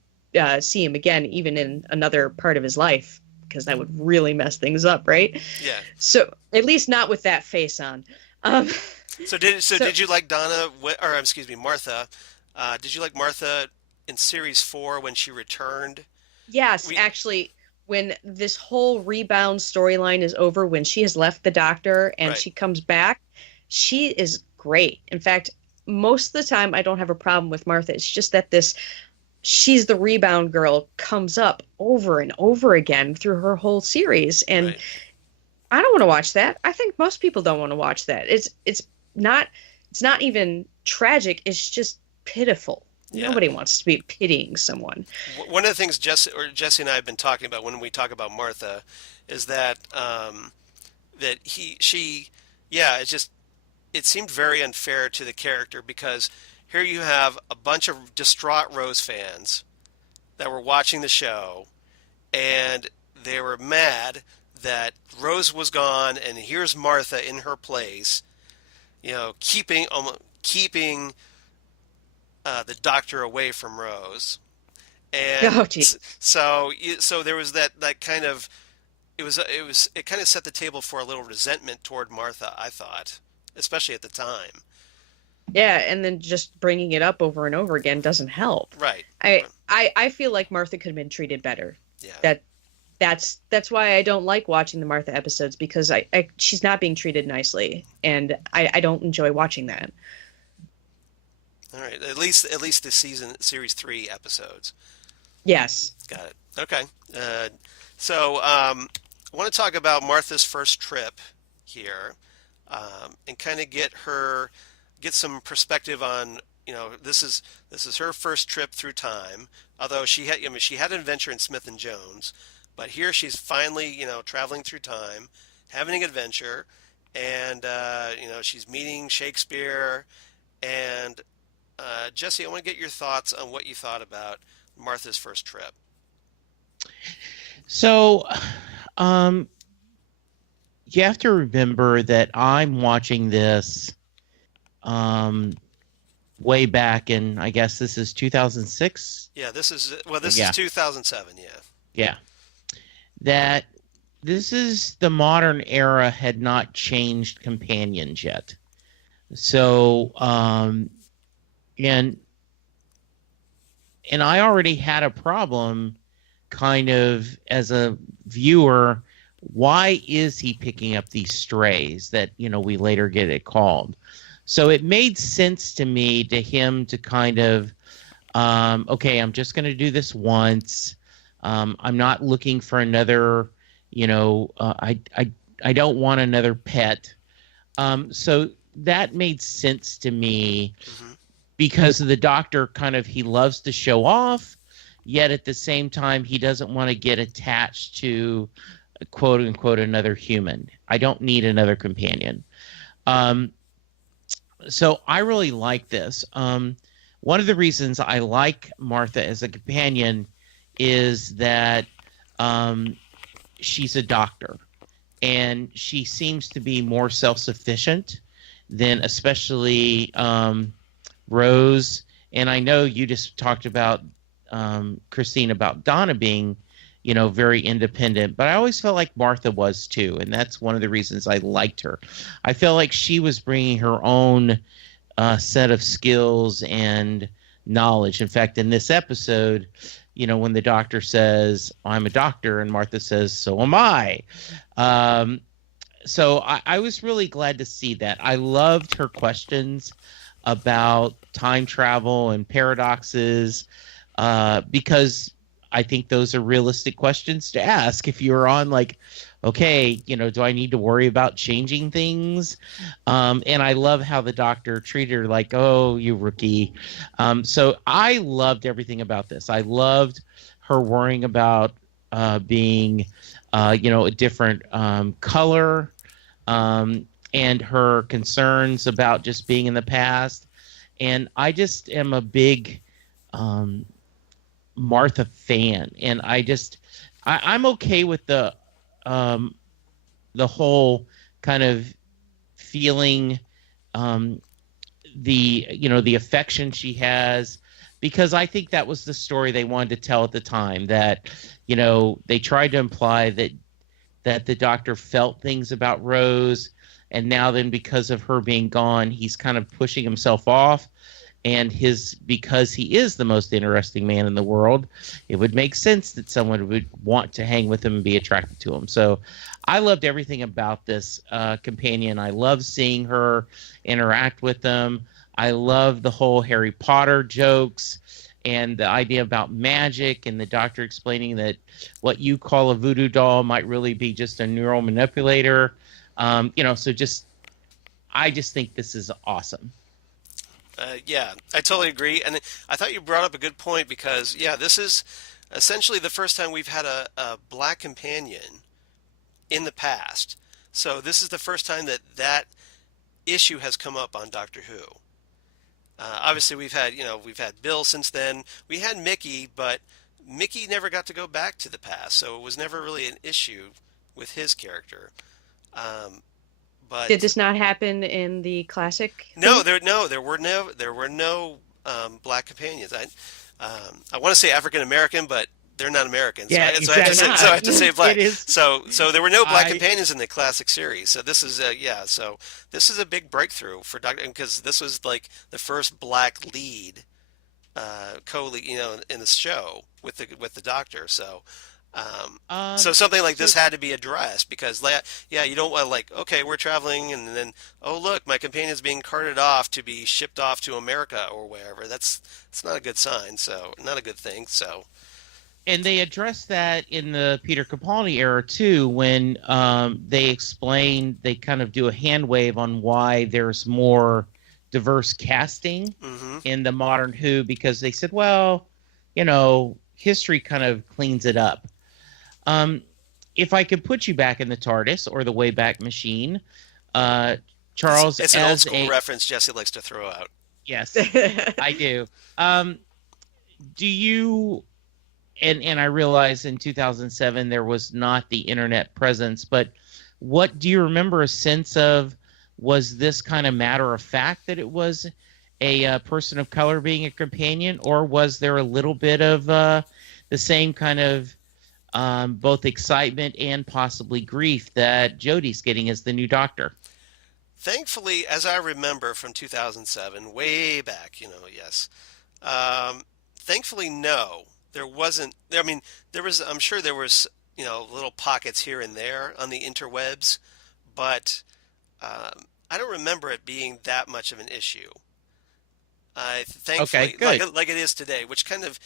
see him again, even in another part of his life, because that would really mess things up, right? Yeah. So at least not with that face on. Um, So so did you like or excuse me, Martha? Did you like Martha in series 4 when she returned? yes, We actually, when this whole rebound storyline is over, when she has left the doctor and Right. she comes back, she is great. In fact, most of the time I don't have a problem with Martha. It's just that this she's the rebound girl comes up over and over again through her whole series, and Right. I don't want to watch that. I think most people don't want to watch that. Not it's not even tragic. It's just pitiful. Yeah. Nobody wants to be pitying someone. One of the things Jesse and I have been talking about when we talk about Martha is that that she yeah, it seemed very unfair to the character because here you have a bunch of distraught Rose fans that were watching the show and they were mad that Rose was gone, and here's Martha in her place, keeping the doctor away from Rose. And Oh, gee. so there was that kind of it kind of set the table for a little resentment toward Martha, I thought, especially at the time. Yeah, and then just bringing it up over and over again doesn't help. Right. I feel like Martha could have been treated better. Yeah. That's why I don't like watching the Martha episodes, because she's not being treated nicely, and I don't enjoy watching that. All right. At least the series 3 episodes. Yes. Got it. Okay. I want to talk about Martha's first trip here, and kind of get some perspective on, this is her first trip through time. Although she had an adventure in Smith and Jones, but here she's finally, traveling through time, having an adventure, and she's meeting Shakespeare. And Jesse, I want to get your thoughts on what you thought about Martha's first trip. So, you have to remember that I'm watching this way back in, I guess this is 2006. Yeah, this is 2007. Yeah. Yeah. That this is the modern era had not changed companions yet. So, and I already had a problem kind of as a viewer. Why is he picking up these strays that, we later get it called? So it made sense to me to him to kind of, okay, I'm just going to do this once. I'm not looking for another, I don't want another pet. So that made sense to me. Mm-hmm. Because the doctor he loves to show off, yet at the same time, he doesn't want to get attached to quote unquote another human. I don't need another companion. So I really like this. One of the reasons I like Martha as a companion is that she's a doctor, and she seems to be more self-sufficient than especially Rose. And I know you just talked about Christine, about Donna being, very independent, but I always felt like Martha was too, and that's one of the reasons I liked her. I felt like she was bringing her own set of skills and knowledge. In fact, in this episode, when the doctor says, "I'm a doctor," and Martha says, "So am I." So I was really glad to see that. I loved her questions about time travel and paradoxes, because I think those are realistic questions to ask if you're on okay, do I need to worry about changing things? And I love how the doctor treated her like, oh, you rookie. So I loved everything about this. I loved her worrying about being, a different color, and her concerns about just being in the past. And I just am a big Martha fan, and I'm okay with the whole kind of feeling the affection she has, because I think that was the story they wanted to tell at the time, that they tried to imply that the doctor felt things about Rose, and now then because of her being gone, he's kind of pushing himself off. And because he is the most interesting man in the world, it would make sense that someone would want to hang with him and be attracted to him. So I loved everything about this companion. I love seeing her interact with them. I love the whole Harry Potter jokes and the idea about magic, and the doctor explaining that what you call a voodoo doll might really be just a neural manipulator. I just think this is awesome. Yeah, I totally agree. And I thought you brought up a good point, because, yeah, this is essentially the first time we've had a black companion in the past. So this is the first time that issue has come up on Doctor Who. Obviously, we've had Bill since then. We had Mickey, but Mickey never got to go back to the past, so it was never really an issue with his character. But Did this not happen in the classic no, thing? there were no black companions. I want to say African American, but they're not Americans. Yeah, So I have to They're exactly. say, so I have not. to say It black. is. So there were no black I companions in the classic series. So this is yeah. So this is a big breakthrough for Doctor, because this was like the first black lead, co-lead, in the show with the Doctor. So something like so this had to be addressed because, yeah, you don't want, like, okay, we're traveling and then, oh, look, my companion's being carted off to be shipped off to America or wherever. It's not a good sign, so not a good thing. So and they addressed that in the Peter Capaldi era too, when they kind of do a hand wave on why there's more diverse casting hmm in the modern Who, because they said, well, history kind of cleans it up. Um, if I could put you back in the TARDIS or the Wayback Machine, Charles, it's an old as school reference Jesse likes to throw out. yes, I do. Do you? And I realize in 2007 there was not the internet presence, but what do you remember a sense of? Was this kind of matter of fact that it was a person of color being a companion, or was there a little bit of the same kind of both excitement and possibly grief that Jodie's getting as the new Doctor? Thankfully, as I remember from 2007, way back, yes. Thankfully, no, there wasn't. I mean, there was. I'm sure there was, little pockets here and there on the interwebs, but I don't remember it being that much of an issue. Okay, Thankfully, good. like it is today, which kind of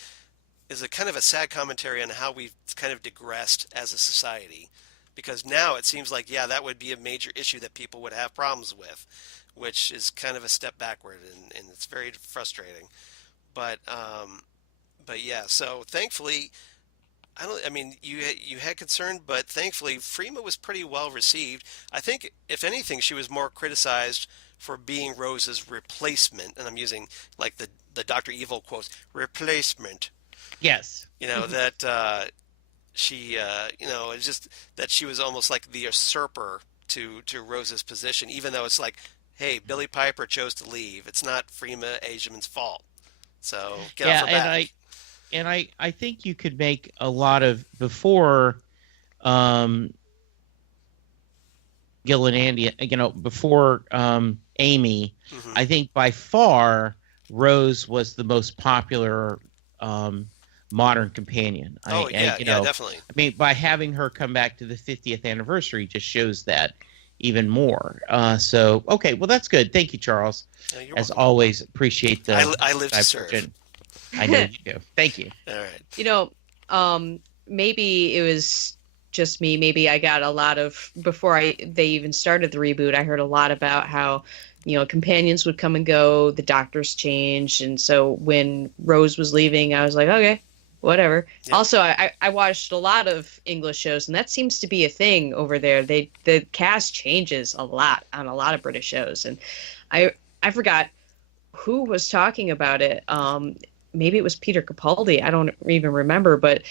is a kind of a sad commentary on how we've kind of digressed as a society. Because now it seems like, yeah, that would be a major issue that people would have problems with, which is kind of a step backward, and it's very frustrating. But yeah, so thankfully, I mean, you had concern, but thankfully, Freema was pretty well received. I think, if anything, she was more criticized for being Rose's replacement, and I'm using like the Doctor Evil quotes, replacement. Yes. That she, it's just that she was almost like the usurper to Rose's position, even though it's like, hey, Billy Piper chose to leave. It's not Freema Agyeman's fault. So get off Yeah, her back. and I think you could make a lot of before Gil and Andy, before Amy. hmm I think by far Rose was the most popular modern companion. Oh yeah, yeah, definitely. I mean, by having her come back to the 50th anniversary just shows that even more. So, okay, well, that's good. Thank you, Charles. No, you're As welcome. always, appreciate the I live to serve. divergent. I know you do. Thank you. All right. You know, maybe it was just me. Maybe I got a lot of before they even started the reboot. I heard a lot about how companions would come and go, the Doctors changed, and so when Rose was leaving, I was like, okay, whatever. Yeah. Also, I watched a lot of English shows, and that seems to be a thing over there. The cast changes a lot on a lot of British shows, and I forgot who was talking about it. Maybe it was Peter Capaldi. I don't even remember, but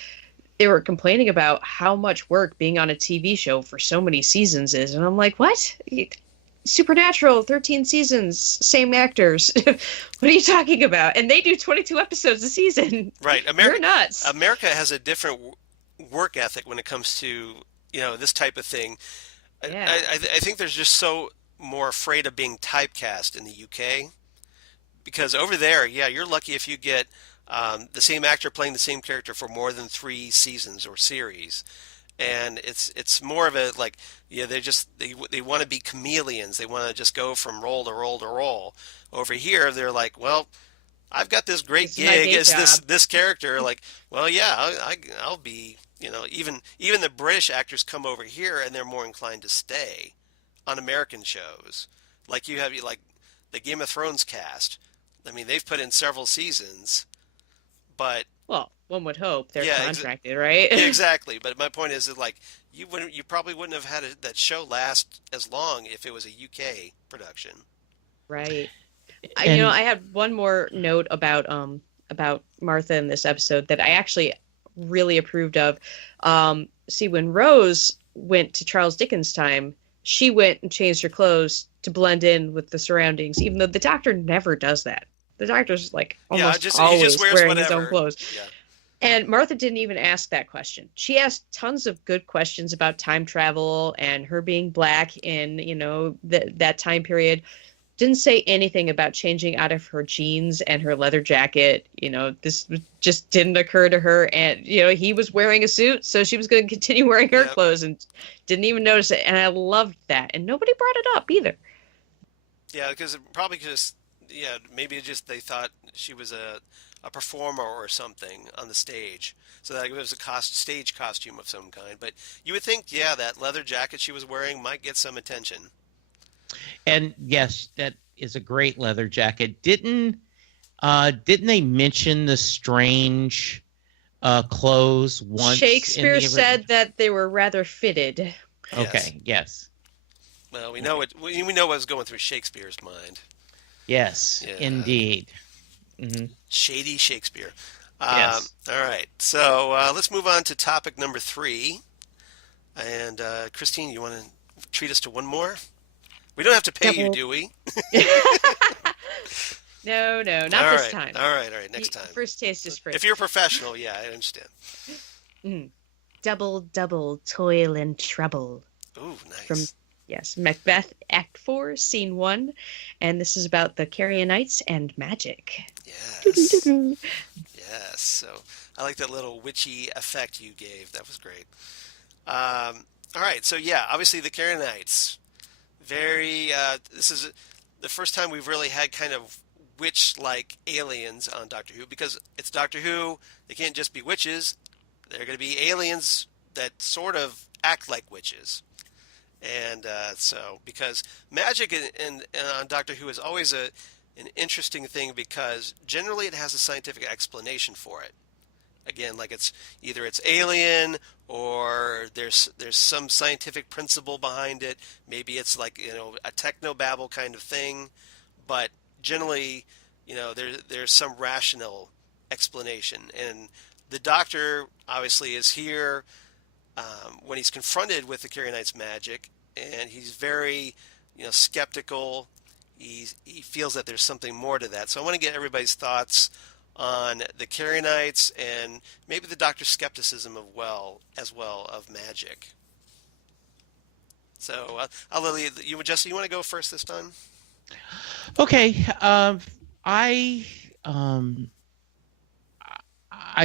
they were complaining about how much work being on a TV show for so many seasons is. And I'm like, what? Supernatural, 13 seasons, same actors. What are you talking about? And they do 22 episodes a season. Right. You're nuts. America has a different work ethic when it comes to, this type of thing. Yeah. I think there's just so more afraid of being typecast in the UK, because over there, yeah, you're lucky if you get the same actor playing the same character for more than 3 seasons or series. And it's more of a, like, yeah, they want to be chameleons. They want to just go from role to role to role. Over here, they're like, well, I've got this great This is my gig day as this job. this character. Like, well, yeah, I'll be, even the British actors come over here and they're more inclined to stay on American shows. Like, you have like the Game of Thrones cast. I mean, they've put in several seasons, but Well, one would hope they're yeah, contracted, right? yeah, exactly. But my point is that, like, you probably wouldn't have had that show last as long if it was a UK production. Right. And I had one more note about Martha in this episode that I actually really approved of. See, when Rose went to Charles Dickens' time, she went and changed her clothes to blend in with the surroundings, even though the Doctor never does that. The Doctor's like Yeah, almost he just always wears wearing his own whatever. clothes. Yeah. And Martha didn't even ask that question. She asked tons of good questions about time travel and her being black in, that time period. Didn't say anything about changing out of her jeans and her leather jacket. This just didn't occur to her. And, he was wearing a suit, so she was going to continue wearing her clothes and didn't even notice it. And I loved that. And nobody brought it up either. Yeah, because maybe just they thought she was a performer or something on the stage. So that it was a stage costume of some kind. But you would think, that leather jacket she was wearing might get some attention. And yes, that is a great leather jacket. Didn't they mention the strange clothes once? Shakespeare said that they were rather fitted. Okay, yes. Well, we know we know what was going through Shakespeare's mind. Yes, indeed. Mm-hmm. Shady Shakespeare. Yes. All right, so let's move on to topic number 3. And Christine, you want to treat us to one more? We don't have to pay you, do we? No, not this time. All right. Next time. First taste is free. If you're a professional, I understand. Double, double, toil and trouble. Ooh, nice. From Macbeth, Act 4, Scene 1, and this is about the Carianites and magic. Yes. Yes. So I like that little witchy effect you gave. That was great. All right. So obviously the Carianites. This is the first time we've really had kind of witch-like aliens on Doctor Who, because it's Doctor Who. They can't just be witches. They're going to be aliens that sort of act like witches. And because magic on Doctor Who is always an interesting thing, because generally it has a scientific explanation for it. Again, like it's alien, or there's some scientific principle behind it. Maybe it's like a technobabble kind of thing, but generally, there's some rational explanation. And the Doctor obviously is here when he's confronted with the Carianites' magic, and he's very skeptical. He feels that there's something more to that. So I want to get everybody's thoughts on the Carianites and maybe the Doctor's skepticism as well of magic. So I'll let you, Jesse. You want to go first this time? Okay. I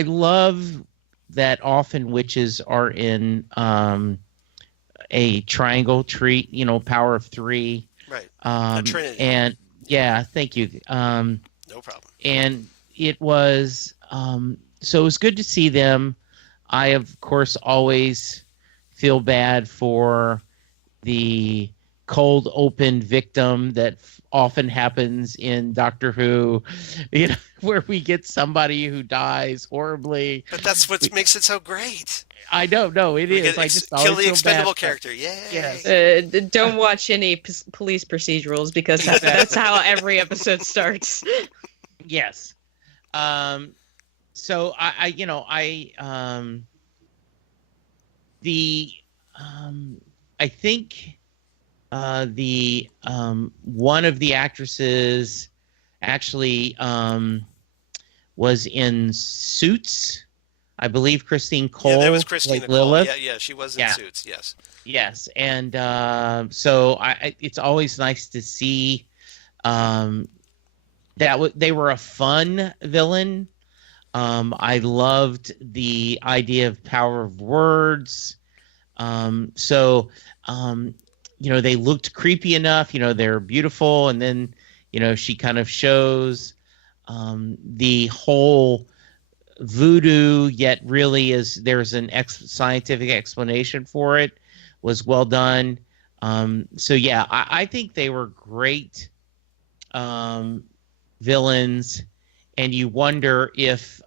love that often witches are in a triangle treat. Power of 3. Right. A trinity. And thank you. No problem. And it was so it was good to see them. I of course always feel bad for the cold open victim that often happens in Doctor Who, where we get somebody who dies horribly. But that's what makes it so great. I don't know. It is. I just kill the feel expendable bad. character. Yay. Yes. Don't watch any police procedurals, because that's how every episode starts. Yes. So I think the one of the actresses actually was in Suits. I believe Christine Cole. Yeah, that was Christine Cole. Lilith. Yeah, she was in Suits. Yes. Yes, and so it's always nice to see that they were a fun villain. I loved the idea of power of words. They looked creepy enough. They're beautiful, and then she kind of shows the whole voodoo, yet really there's an scientific explanation for it. Was well done. I think they were great villains, and you wonder if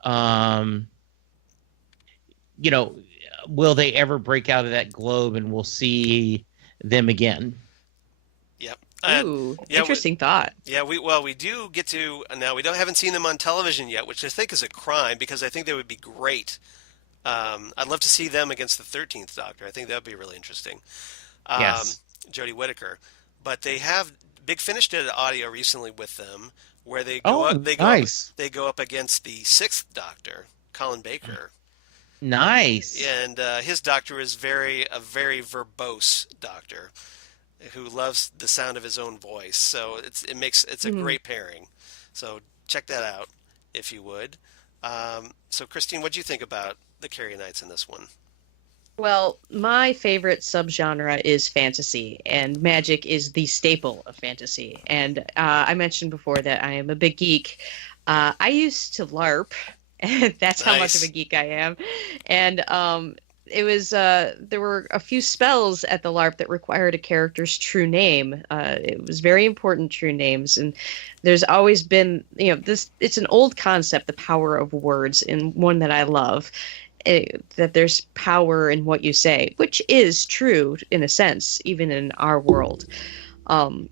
will they ever break out of that globe and we'll see them again. Yep. Ooh, interesting thought. Yeah, we do get to now. We haven't seen them on television yet, which I think is a crime, because I think they would be great I'd love to see them against the 13th Doctor. I think that would be really interesting. Um, Yes. Jodie Whittaker, but they have Big Finish did an audio recently with them where Oh, nice. they go up against the sixth Doctor, Colin Baker, Nice. and his Doctor is a very verbose Doctor who loves the sound of his own voice. So it's a Mhm. great pairing. So check that out if you would. So Christine, what do you think about the Carrier Knights in this one? Well, my favorite subgenre is fantasy, and magic is the staple of fantasy. And I mentioned before that I am a big geek. I used to LARP, and that's how much of a Nice. geek I am. And it was there were a few spells at the LARP that required a character's true name. It was very important true names, and there's always been, this. It's an old concept, the power of words, and one that I love that there's power in what you say, which is true in a sense, even in our world. Um,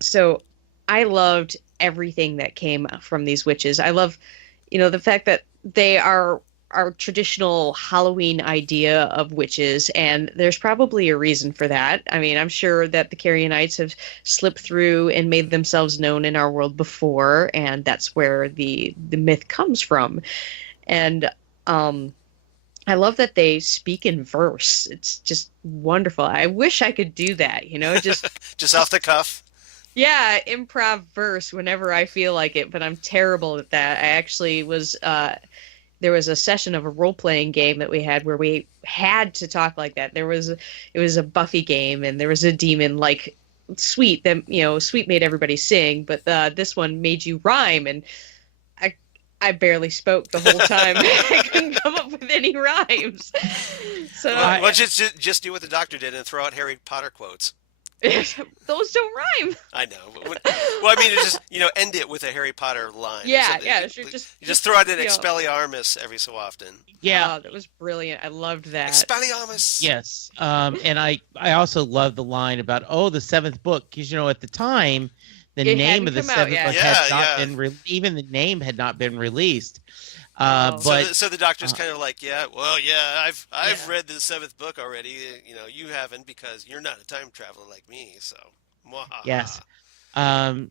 so I loved everything that came from these witches. I love, the fact that they are our traditional Halloween idea of witches, and there's probably a reason for that. I mean, I'm sure that the Carrionites have slipped through and made themselves known in our world before, and that's where the myth comes from. And um, I love that they speak in verse. It's just wonderful. I wish I could do that, Just off just the cuff. yeah, improv verse whenever I feel like it, but I'm terrible at that. I actually was there was a session of a role-playing game that we had where we had to talk like that. It was a Buffy game, and there was a demon like Sweet that, Sweet made everybody sing, but this one made you rhyme, and I I barely spoke the whole time. I couldn't come up with any rhymes. So Well, I just do what the Doctor did and throw out Harry Potter quotes. those don't rhyme. I know. Well, I mean, it's just end it with a Harry Potter line or Yeah, something. yeah, sure, just You just throw out an you know, Expelliarmus every so often. yeah, oh, that was brilliant. I loved that. Expelliarmus. yes. And I also love the line about, oh, the seventh book, because at the time the It name hadn't of the come out seventh yet. book Yeah, had not yeah. been even the name had not been released. Oh, So But the Doctor's uh, kind of like, yeah, well, yeah, I've yeah. read the seventh book already. You haven't because you're not a time traveler like me. So, yes. mwahaha. Um,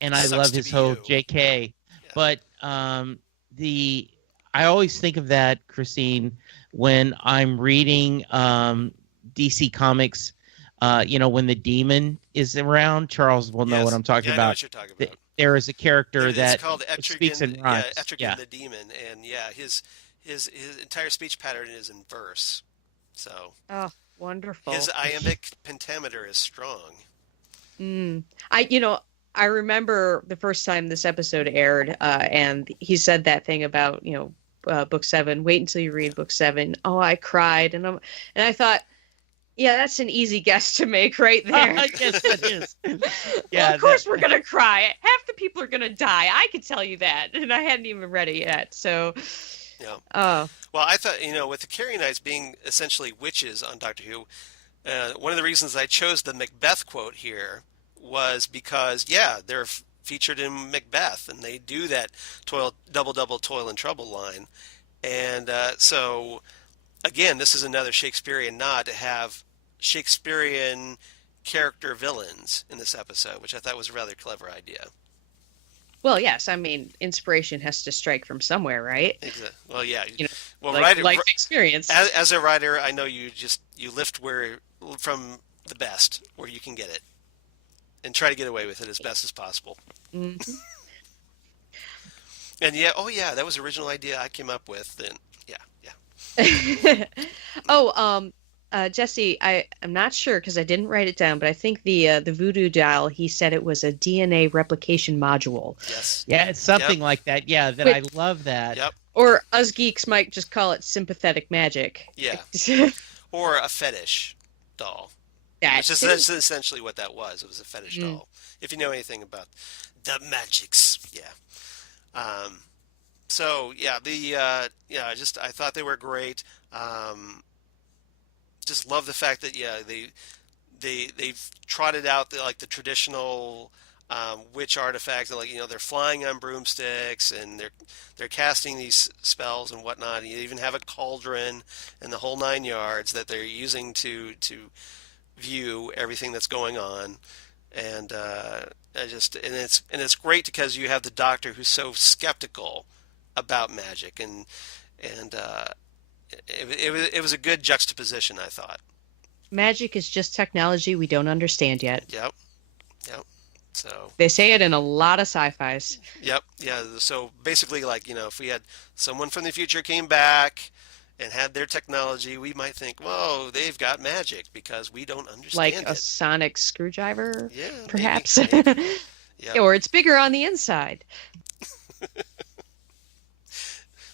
and I Sucks love to his be whole you. JK. Yeah. But the I always think of that, Christine, when I'm reading DC Comics. When the demon is around, Charles will know what Yes. I'm talking Yeah, I know about. what you're talking about. There is a character It's that called speaks Etrigan. in Yeah, rhymes. Etrigan Yeah. the Demon, and yeah, his entire speech pattern is in verse. So Oh, his wonderful. iambic pentameter is strong. Mm. I remember the first time this episode aired, and he said that thing about, book seven. Wait until you Yeah. read book seven. Oh, I cried, and I thought, yeah, that's an easy guess to make right there. Yes, that is. Well, Yeah, of that course we're gonna cry. Half the people are gonna die. I could tell you that, and I hadn't even read it yet. So, Yeah. oh, Well, I thought with the Carrionites being essentially witches on Doctor Who, one of the reasons I chose the Macbeth quote here was because yeah, they're featured in Macbeth, and they do that toil double double toil and trouble line, and so again, this is another Shakespearean nod to have Shakespearean character villains in this episode, which I thought was a rather clever idea. well, yes. I mean, inspiration has to strike from somewhere, right? Well, yeah. You know, Well, like writer, life experience. as a writer, I know you lift where from the best where you can get it, and try to get away with it as best as possible. Mhm. And yeah, oh yeah, that was the original idea I came up with. And yeah, yeah. Oh, Jesse, I'm not sure because I didn't write it down, but I think the voodoo doll, he said it was a DNA replication module, Yes. yeah, it's Yep. something like that. Yeah, that which, I love that. Yep. or us geeks might just call it sympathetic magic. Yeah. Or a fetish doll. That Which is too. that's essentially what that was. It was a fetish Mm. doll. If you know anything about the magics, yeah. Um, so yeah, I thought they were great. Um, just love the fact that yeah they've trotted out the traditional which artifacts, like, they're flying on broomsticks and they're casting these spells and whatnot. You even have a cauldron and the whole 9 yards that they're using to view everything that's going on. And it's great because you have the Doctor who's so skeptical about magic, and it was a good juxtaposition, I thought. Magic is just technology we don't understand yet. Yep. Yep. So They say it in a lot of sci-fis. yep. Yeah. So basically, like, if we had someone from the future came back and had their technology, we might think, whoa, they've got magic because we don't understand Like it. a sonic screwdriver, Yeah, perhaps. maybe. Yep. Or it's bigger on the inside.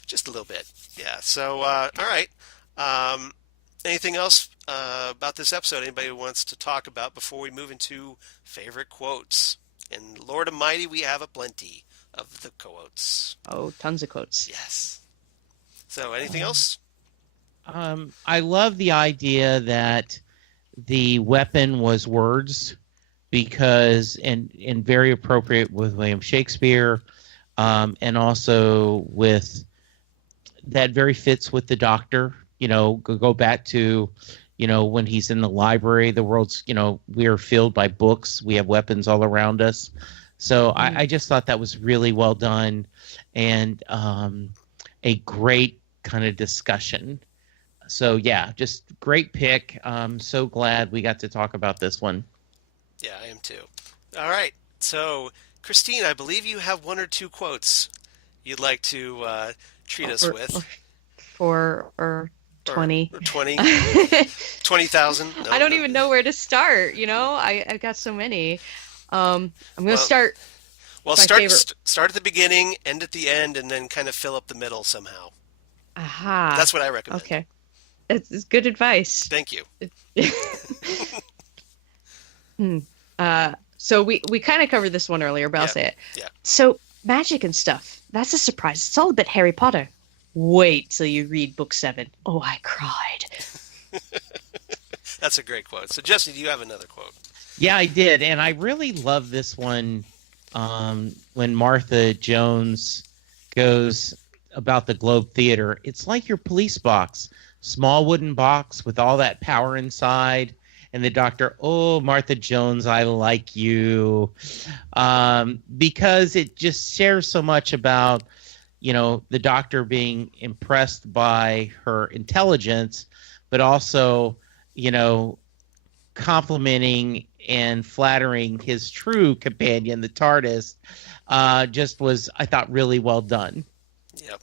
Just a little bit. Yeah. So, all right. Anything else about this episode anybody wants to talk about before we move into favorite quotes? And Lord Almighty, we have a plenty of the quotes. Oh, tons of quotes. Yes. So, anything else? I love the idea that the weapon was words, because and very appropriate with William Shakespeare, and also with that very fits with the Doctor. Go back to, when he's in the library, the world's, we are filled by books. We have weapons all around us. So I just thought that was really well done, and a great kind of discussion. So yeah, just great pick. I'm so glad we got to talk about this one. Yeah, I am too. All right. So, Christine, I believe you have one or two quotes you'd like to treat us with. Or 20. Or 20. 20,000. No, I don't no. even know where to start. I've got so many. I'm going to start. Well, my start favorite. start at the beginning, end at the end, and then kind of fill up the middle somehow. Aha. That's what I recommend. Okay. It's good advice. Thank you. So we kind of covered this one earlier, but I'll say it. Yeah. So magic and stuff, that's a surprise. It's all a bit Harry Potter. Wait till you read book 7. Oh, I cried. That's a great quote. So, Jesse, do you have another quote? Yeah, I did, and I really love this one. When Martha Jones goes about the Globe Theater, it's like your police box, small wooden box with all that power inside. And the Doctor, oh, Martha Jones, I like you, because it just shares so much about, the Doctor being impressed by her intelligence, but also, complimenting and flattering his true companion, the TARDIS. Just was, I thought, really well done. Yep.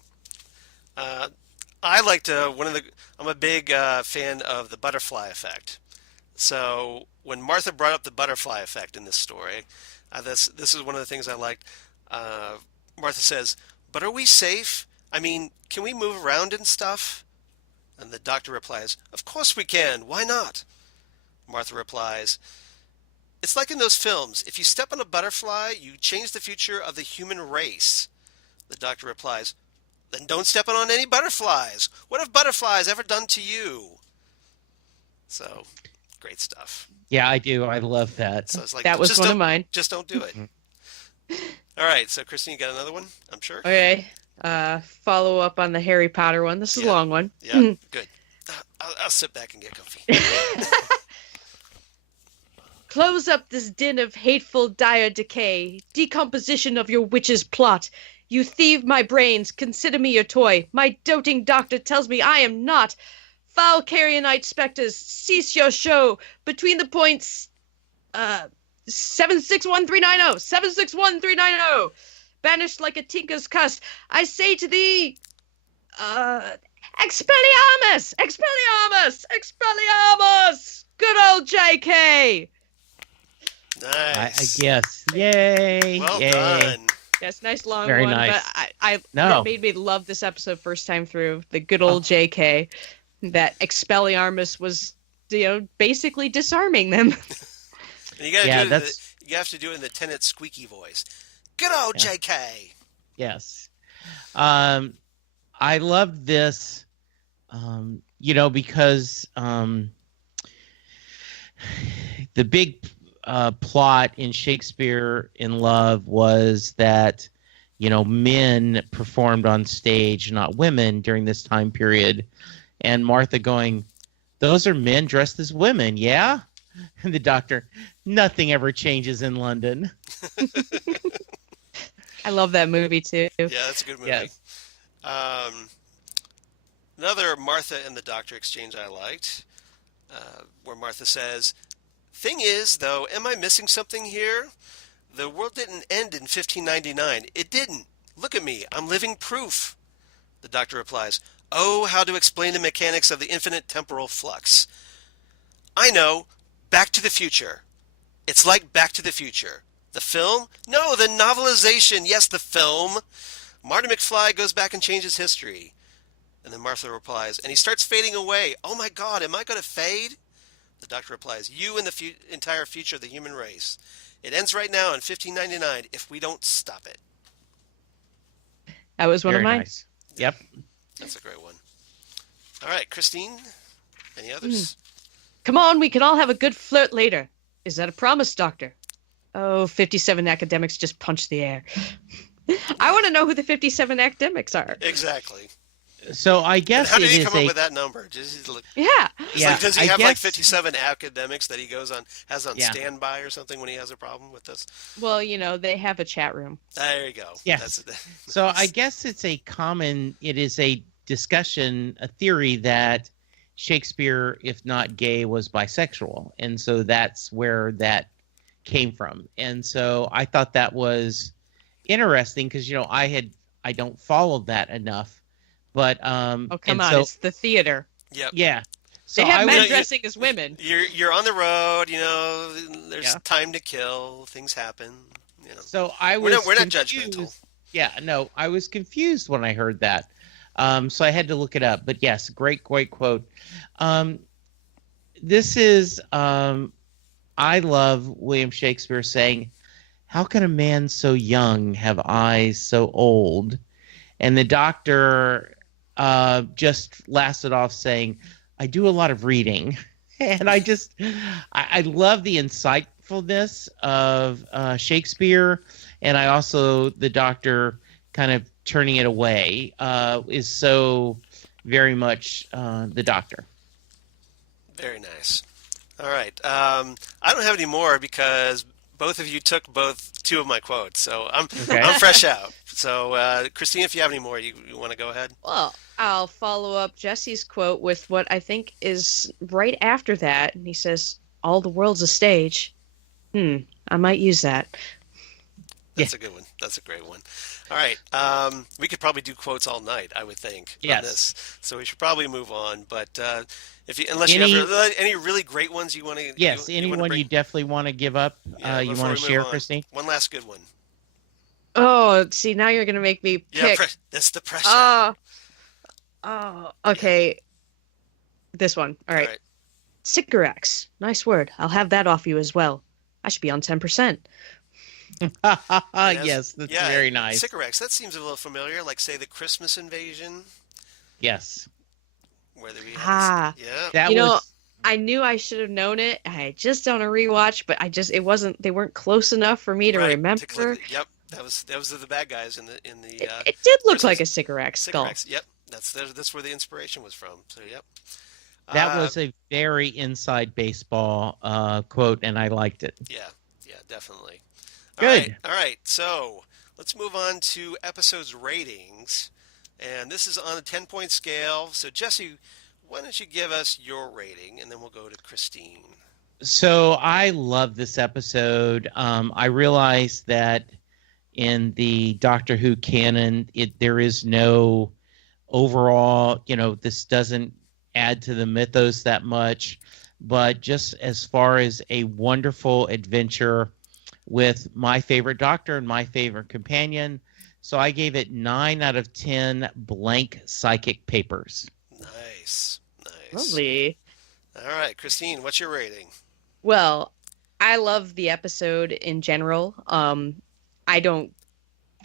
I liked I'm a big fan of the butterfly effect. So when Martha brought up the butterfly effect in this story, this is one of the things I liked. Martha says, "But are we safe? I mean, can we move around and stuff?" And the Doctor replies, "Of course we can. Why not?" Martha replies, "It's like in those films. If you step on a butterfly, you change the future of the human race." The Doctor replies, "Then don't step on any butterflies. What have butterflies ever done to you?" So, great stuff. Yeah, I do. I love that. So it's like, That was one of mine. Just don't do it. All right. So, Christine, you got another one, I'm sure? Okay. Follow up on the Harry Potter one. This is a long one. Yeah, good. I'll sit back and get comfy. Close up this din of hateful dire decay, decomposition of your witch's plot. You thieve my brains, consider me your toy. My doting Doctor tells me I am not. Foul carrionite spectres, cease your show. Between the points, 761390, 761390. Banished like a tinker's cuss, I say to thee, Expelliarmus! Expelliarmus! Expelliarmus! Good old JK! Nice. I guess. Yay. Well Yay. done. Yes, nice long Very one, nice. but No. it made me love this episode first time through. The good old JK, that Expelliarmus was, basically disarming them. And you gotta Yeah, do that's- you have to do it in the Tennant squeaky voice. Good old Yeah. JK. Yes. I love this, because the big plot in Shakespeare in Love was that, men performed on stage, not women, during this time period. And Martha going, "Those are men dressed as women, yeah?" And the doctor, "Nothing ever changes in London." I love that movie too. Yeah, that's a good movie. Yes. Another Martha and the Doctor exchange I liked, where Martha says, "Thing is, though, am I missing something here? The world didn't end in 1599. It didn't. Look at me. I'm living proof." The Doctor replies, "Oh, how to explain the mechanics of the infinite temporal flux. I know. Back to the Future. It's like Back to the Future. The film? No, the novelization. Yes, the film. Marty McFly goes back and changes history." And then Martha replies, "And he starts fading away. Oh my God, am I going to fade?" The Doctor replies, "You and the entire future of the human race. It ends right now in 1599 if we don't stop it." That was one Very of mine. nice. Yep. That's a great one. All right, Christine, any others? Come on, we can all have a good flirt later. Is that a promise, Doctor? Oh, 57 academics just punched the air. I want to know who the 57 academics are. Exactly. So I And guess how did it he is come up a with that number? It's Yeah. yeah. like, does he I have like guess- 57 academics that he has on Yeah. standby or something when he has a problem with this? Well, they have a chat room. There you go. Yes. So I guess it is a discussion, a theory that Shakespeare, if not gay, was bisexual. And so that's where that came from. And so I thought that was interesting because, I don't follow that enough. But Oh, come and on, so, it's the theater. Yep. yeah. So They have I men was, dressing as women. You're on the road, there's Yeah. time to kill, things happen, so I was we're not confused. judgmental. Yeah, no, I was confused when I heard that. So I had to look it up. But yes, great quote. This is I love William Shakespeare saying, "How can a man so young have eyes so old?" And the Doctor just lasted off saying, "I do a lot of reading." And I love the insightfulness of Shakespeare. And I also, the Doctor kind of turning it away is so very much the Doctor. Very nice. All right. I don't have any more because both of you took two of my quotes, so I'm fresh out. So, Christine, if you have any more, you want to go ahead? Well, I'll follow up Jesse's quote with what I think is right after that. And he says, "All the world's a stage." I might use that. That's a good one. That's a great one. All right. We could probably do quotes all night, I would think, on this. So we should probably move on. But unless you have any really great ones you want to... Yes, anyone you definitely want to give up, you want to share, Christine? One last good one. Oh, see, now you're going to make me pick. Yeah, that's the pressure. Okay. This one. All right. Cigarettes. Nice word. I'll have that off you as well. I should be on 10%. Yes, that's very nice. Cigarettes, that seems a little familiar, like, say, the Christmas Invasion. Yes. Where we had I knew I should have known it. I had just done a rewatch, but they weren't close enough for me to remember. Yep. That was the bad guys in the it did look like a cigarette skull. Yep. That's where the inspiration was from. So yep. That was a very inside baseball quote, and I liked it. Yeah, definitely. Good. All right. So let's move on to episodes ratings, and this is on a 10-point scale. So Jesse, why don't you give us your rating, and then we'll go to Christine. So I love this episode. I realized that in the Doctor Who canon, there is no overall, this doesn't add to the mythos that much, but just as far as a wonderful adventure with my favorite Doctor and my favorite companion. So I gave it 9 out of 10 blank psychic papers. Nice. Lovely. All right, Christine, what's your rating? Well, I love the episode in general. I don't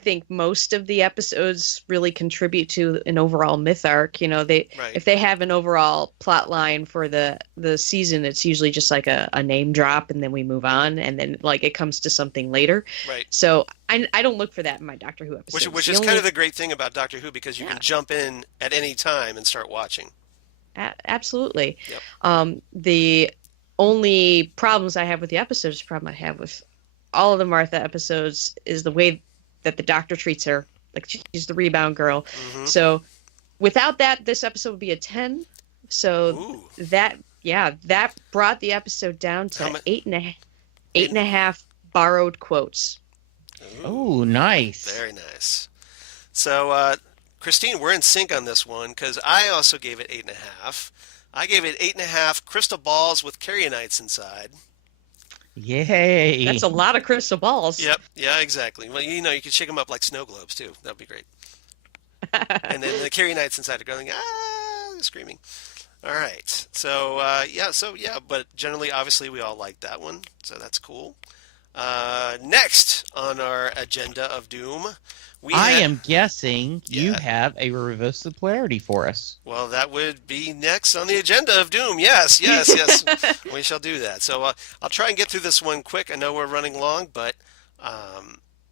think most of the episodes really contribute to an overall myth arc. You know, Right. if they have an overall plot line for the season, it's usually just like a name drop, and then we move on, and then like it comes to something later. Right. So I don't look for that in my Doctor Who episodes. Which is kind of the great thing about Doctor Who, because you Yeah. can jump in at any time and start watching. Absolutely. Yep. The only problems I have with the episodes, problem I have with all of the Martha episodes, is the way that the Doctor treats her. Like, she's the rebound girl. Mm-hmm. So without that, this episode would be a 10. So Ooh. that brought the episode down to eight and a half borrowed quotes. Ooh. Oh, nice. Very nice. So, Christine, we're in sync on this one, because I also gave it 8.5. I gave it 8.5 crystal balls with Carrionites inside. Yay. That's a lot of crystal balls. Yep. Yeah, exactly. Well, you know, you can shake them up like snow globes, too. That would be great. And then the Carrionites inside are going, they're screaming. All right. So, but generally, obviously, we all like that one. So that's cool. Next on our agenda of doom, I am guessing you Yeah. have a reverse of polarity for us. Well, that would be next on the agenda of doom. Yes. We shall do that. So I'll try and get through this one quick. I know we're running long, but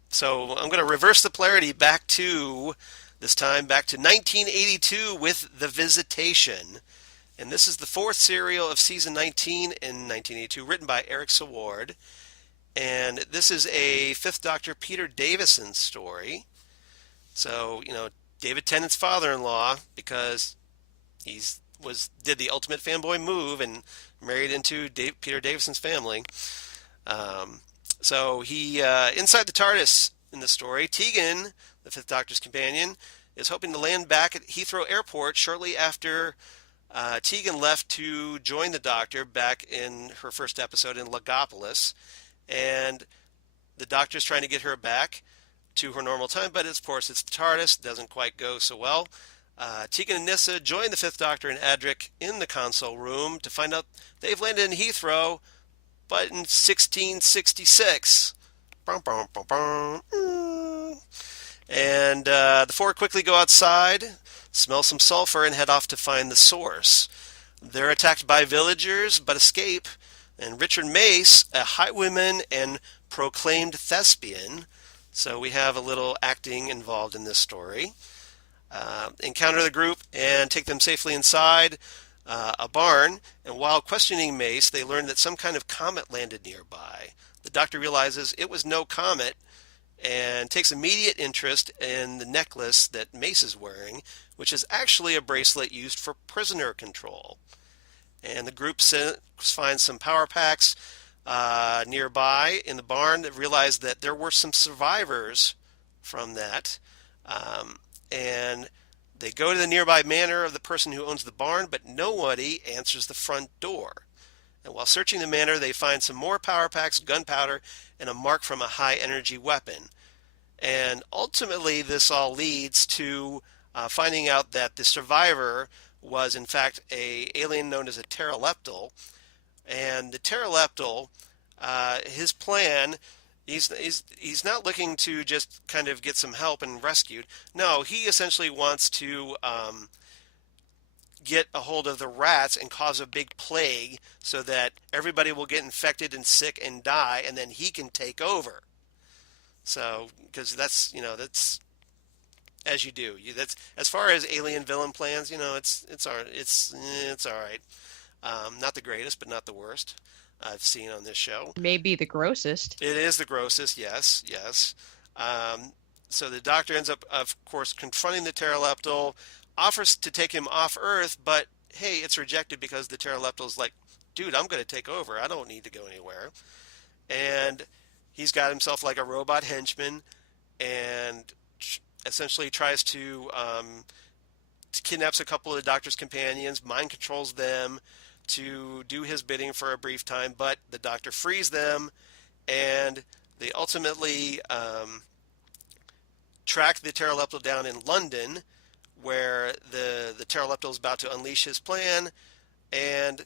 so I'm going to reverse the polarity back to 1982 with The Visitation. And this is the fourth serial of season 19 in 1982, written by Eric Saward. And this is a Fifth Doctor Peter Davison story. So, you know, David Tennant's father-in-law, because did the ultimate fanboy move and married into Peter Davison's family. So he inside the TARDIS in the story, Tegan, the Fifth Doctor's companion, is hoping to land back at Heathrow Airport shortly after Tegan left to join the Doctor back in her first episode in Logopolis. And the Doctor's trying to get her back to her normal time, but of course it's the TARDIS, doesn't quite go so well. Tegan and Nyssa join the Fifth Doctor and Adric in the console room to find out they've landed in Heathrow, but in 1666. And the four quickly go outside, smell some sulfur, and head off to find the source. They're attacked by villagers, but escape. And Richard Mace, a highwayman and proclaimed thespian, so we have a little acting involved in this story, encounter the group and take them safely inside a barn. And while questioning Mace, they learn that some kind of comet landed nearby. The Doctor realizes it was no comet and takes immediate interest in the necklace that Mace is wearing, which is actually a bracelet used for prisoner control. And the group finds some power packs nearby in the barn that realize that there were some survivors from that. And they go to the nearby manor of the person who owns the barn, but nobody answers the front door. And while searching the manor, they find some more power packs, gunpowder, and a mark from a high-energy weapon. And ultimately, this all leads to finding out that the survivor was in fact a alien known as a pteroleptal. And the pteroleptal, his plan, he's not looking to just kind of get some help and rescued. No, he essentially wants to get a hold of the rats and cause a big plague so that everybody will get infected and sick and die, and then he can take over. So, because that's as you do. That's as far as alien villain plans. It's all right. Not the greatest, but not the worst I've seen on this show. Maybe the grossest. It is the grossest. Yes. So the Doctor ends up, of course, confronting the pteroleptal, offers to take him off Earth, but hey, it's rejected because the pteroleptal's like, dude, I'm going to take over. I don't need to go anywhere. And he's got himself like a robot henchman, and essentially tries to kidnaps a couple of the Doctor's companions, mind controls them to do his bidding for a brief time, but the Doctor frees them, and they ultimately track the pteroleptal down in London, where the pteroleptal is about to unleash his plan, and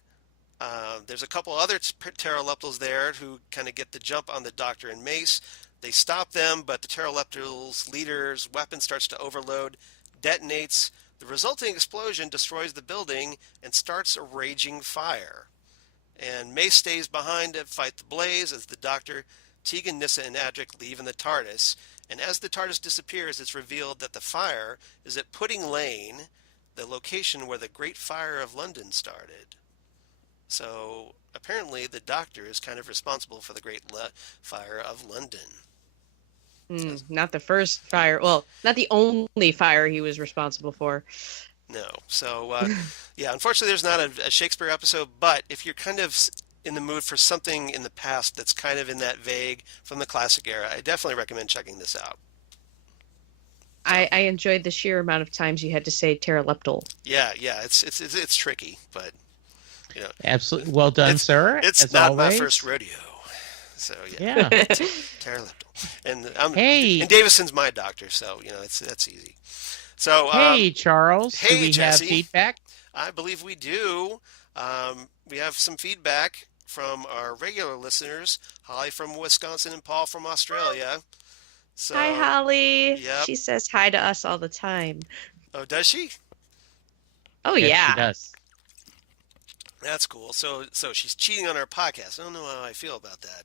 there's a couple other pteroleptals there who kind of get the jump on the Doctor and Mace. They stop them, but the pterodactyl's leader's weapon starts to overload, detonates. The resulting explosion destroys the building and starts a raging fire. And Mace stays behind to fight the blaze as the Doctor, Tegan, Nyssa, and Adric leave in the TARDIS. And as the TARDIS disappears, it's revealed that the fire is at Pudding Lane, the location where the Great Fire of London started. So apparently the Doctor is kind of responsible for the Fire of London. Not the first fire. Well, not the only fire he was responsible for. No. So, yeah, unfortunately there's not a Shakespeare episode, but if you're kind of in the mood for something in the past that's kind of in that vague from the classic era, I definitely recommend checking this out. I enjoyed the sheer amount of times you had to say pterodactyl. Yeah, it's tricky, but you know, Absolutely. Well done, sir. It's as not always. my first rodeo. So Yeah. pterodactyl. And Hey. Davison's my doctor, so you know that's easy. So Hey, Charles. hey, do we Jesse. have feedback? I believe we do. We have some feedback from our regular listeners, Holly from Wisconsin and Paul from Australia. So, Hi, Holly. Yep. She says hi to us all the time. Oh, does she? Oh, Yes, yeah. She does. That's cool. So she's cheating on our podcast. I don't know how I feel about that.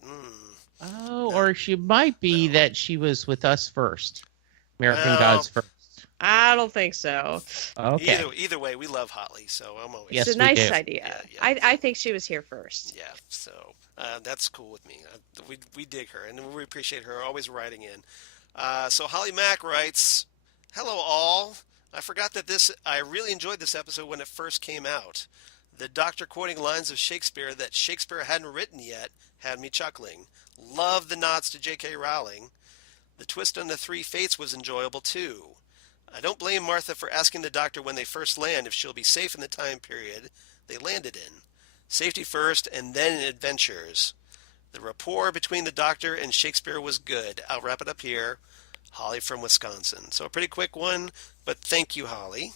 Oh, or she might be that she was with us first. American Well, Gods first. I don't think so. Okay. Either way, we love Holly, so I'm always Yes, It's a we nice do. idea. Yeah. I think she was here first. Yeah, so that's cool with me. We dig her, and we appreciate her always writing in. So Holly Mack writes, "Hello all. I forgot that I really enjoyed this episode when it first came out. The Doctor quoting lines of Shakespeare that Shakespeare hadn't written yet had me chuckling. Love the nods to J.K. Rowling. The twist on the three fates was enjoyable too. I don't blame Martha for asking the Doctor when they first land if she'll be safe in the time period they landed in. Safety first and then adventures. The rapport between the Doctor and Shakespeare was good. I'll wrap it up here. Holly from Wisconsin." So a pretty quick one, but thank you, Holly.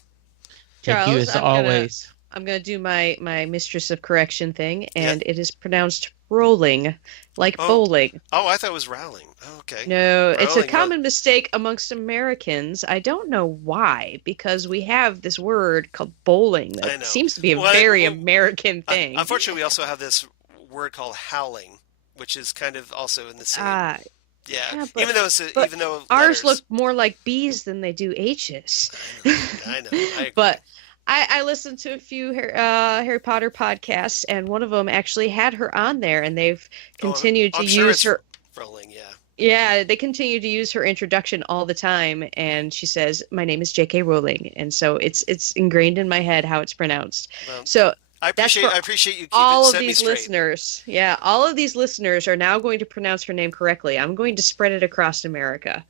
Thank you Charles, as I'm always. I'm going to do my mistress of correction thing, and it is pronounced rolling, like bowling. Oh, I thought it was Rowling. Oh, okay. No, it's a Rowling, common mistake amongst Americans. I don't know why, because we have this word called bowling I that know. seems to be a Well, very well, American thing. Unfortunately, we also have this word called howling, which is kind of also in the same. yeah, Yeah, but- even though but even though Ours letters- look more like B's than they do H's. I know. I agree. But I listened to a few Harry Potter podcasts, and one of them actually had her on there, and they've continued I'm to sure use it's her. Rowling, yeah. Yeah, they continue to use her introduction all the time, and she says, "My name is J.K. Rowling," and so it's ingrained in my head how it's pronounced. Well, So I that's appreciate you all of setting me these straight. listeners, yeah, all of these listeners are now going to pronounce her name correctly. I'm going to spread it across America.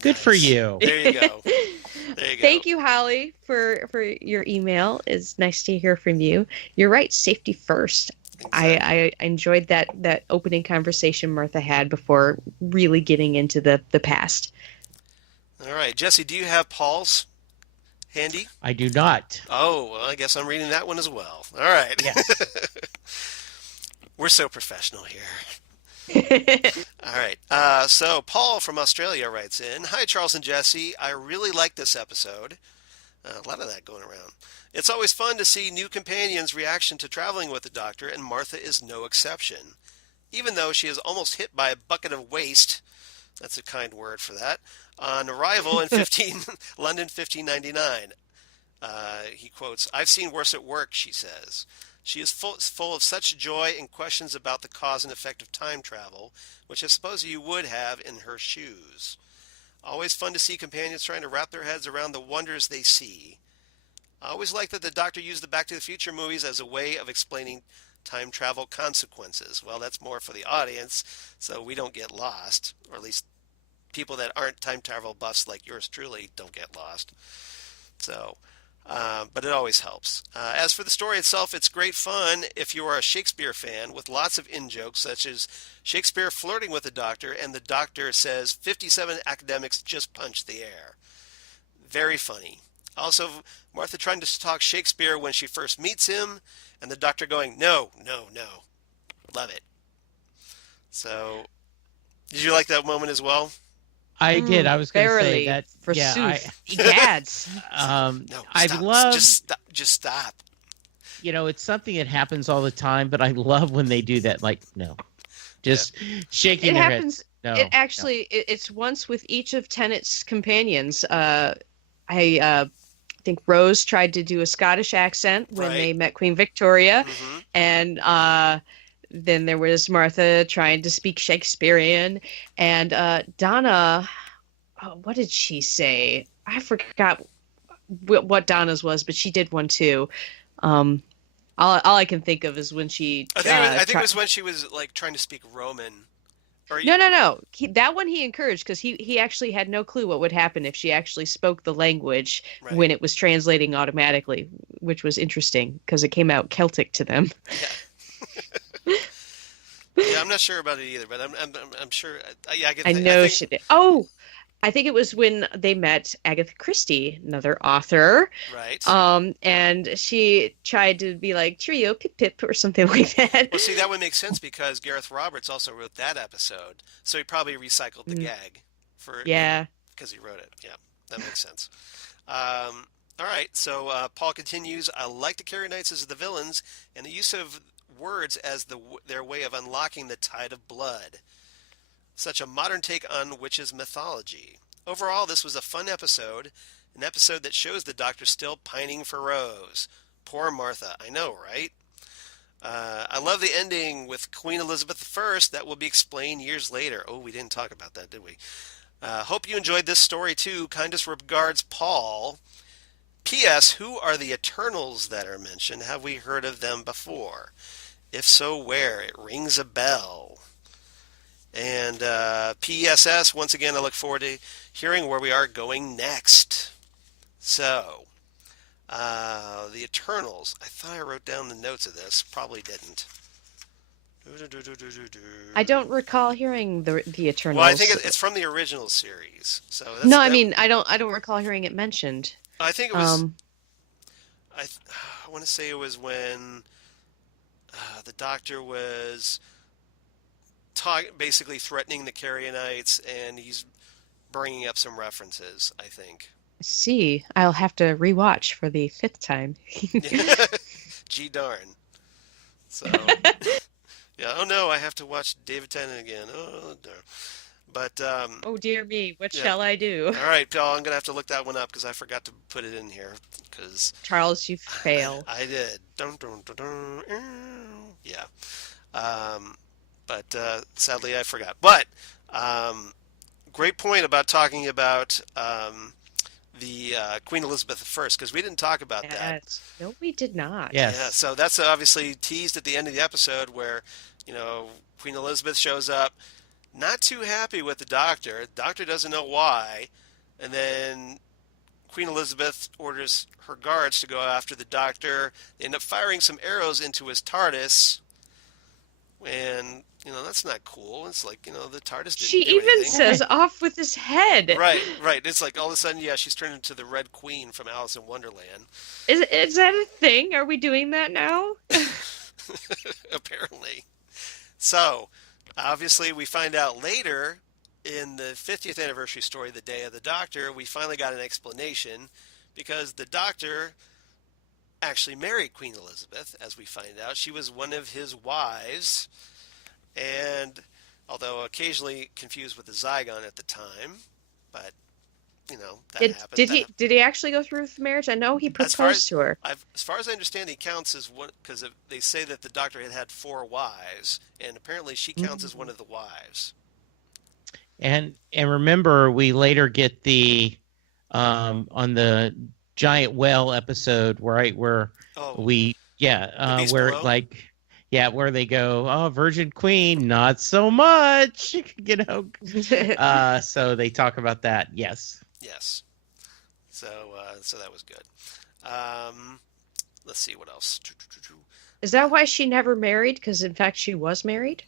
Good for Nice. you. There you go. There you go. Thank you, Holly, for your email. It's nice to hear from you. You're right, safety first. Exactly. I enjoyed that opening conversation Martha had before really getting into the past. All right, Jesse, do you have Paul's handy? I do not. Oh, well, I guess I'm reading that one as well. All right. Yes. We're so professional here. All right. So Paul from Australia writes in, "Hi, Charles and Jesse. I really like this episode." A lot of that going around. "It's always fun to see new companions' reaction to traveling with the Doctor, and Martha is no exception. Even though she is almost hit by a bucket of waste," that's a kind word for that, "on arrival in London 1599. He quotes, "I've seen worse at work," she says. "She is full of such joy and questions about the cause and effect of time travel, which I suppose you would have in her shoes. Always fun to see companions trying to wrap their heads around the wonders they see. I always like that the Doctor used the Back to the Future movies as a way of explaining time travel consequences." Well, that's more for the audience, so we don't get lost, or at least people that aren't time travel buffs like yours truly don't get lost. So, but it always helps. As for the story itself, it's great fun if you are a Shakespeare fan, with lots of in-jokes such as Shakespeare flirting with the Doctor and the Doctor says 57 academics just punched the air. Very funny. Also, Martha trying to talk Shakespeare when she first meets him, and the Doctor going, "No, no, no." Love it. So, Did you like that moment as well? I did. I was going to say Verily, that. Yeah, forsooth, egads. No, I stop. love, Just stop. Just stop. it's something that happens all the time, but I love when they do that. Like, no, Yeah. just shaking It their head. happens. It No, no. actually, it's once with each of Tennant's companions. I think Rose tried to do a Scottish accent when Right. they met Queen Victoria, Mm-hmm. and then there was Martha trying to speak Shakespearean, and Donna. Oh, what did she say? I forgot what Donna's was, but she did one too. Um, all I can think of is when she I think it tried. was when she was like trying to speak Roman. Or No, no, no. That one he encouraged because he actually had no clue what would happen if she actually spoke the language right. when it was translating automatically, which was interesting because it came out Celtic to them. Yeah. Yeah, I'm not sure about it either, but I'm sure. Yeah, I can I think. I know think she did. Oh, I think it was when they met Agatha Christie, another author. right. And she tried to be like trio pip pip or something like that. Well, see, that would make sense because Gareth Roberts also wrote that episode, so he probably recycled the Mm, gag for yeah. because he wrote it. Yeah, that makes sense. All right, so Paul continues. I like the Carrier Knights as the villains and the use of words as their way of unlocking the tide of blood. Such a modern take on witches mythology. Overall, this was a fun episode, an episode that shows the Doctor still pining for Rose. Poor Martha, I know, right? I love the ending with Queen Elizabeth I. That will be explained years later. Oh, we didn't talk about that, did we? Hope you enjoyed this story too. Kindest regards, Paul. P.S. Who are the Eternals that are mentioned? Have we heard of them before? If so, where? It rings a bell. And PSS, once again, I look forward to hearing where we are going next. So, the Eternals. I thought I wrote down the notes of this. Probably didn't. I don't recall heing the Well, I think Eternals. it's from the original series. So No, I that. mean I don't recall hearing it mentioned. I think it was. Um, I, I want to say it was when the Doctor was basically threatening the Carrionites, and he's bringing up some references. I think. see, I'll have to rewatch for the fifth time. Gee darn. So, yeah. Oh no, I have to watch David Tennant again. Oh darn. But Oh dear me, what yeah. shall I do? All right, Paul. I'm gonna have to look that one up because I forgot to put it in here because Charles, you fail. I did. Dun, dun, dun, dun, yeah. But sadly, I forgot. But um, great point about talking about the Queen Elizabeth I because we didn't talk about that. Yes. No, we did not. Yeah, Yes. so that's obviously teased at the end of the episode where, Queen Elizabeth shows up, not too happy with the Doctor. The Doctor doesn't know why, and then Queen Elizabeth orders her guards to go after the Doctor. They end up firing some arrows into his TARDIS, and that's not cool. It's like the TARDIS She didn't do even anything. says off with his head. Right, right. It's like all of a sudden, yeah, she's turned into the Red Queen from Alice in Wonderland. Is that a thing? Are we doing that now? Apparently. So, obviously, we find out later in the 50th anniversary story, The Day of the Doctor, we finally got an explanation because the Doctor actually married Queen Elizabeth, as we find out. She was one of his wives, and although occasionally confused with the Zygon at the time, but that Did happened. did he did he actually go through with the marriage? I know he As far proposed to her. as far as I understand, he counts as one because they say that the Doctor had had four wives, and apparently she counts as one of the wives. And remember, we later get the on the giant whale episode, right, where Oh, we the Beast where Below? like where they go, oh, Virgin Queen, not so much, so they talk about that. Yes. Yes. So that was good. Um, let's see what else. Is that why she never married? Because in fact she was married,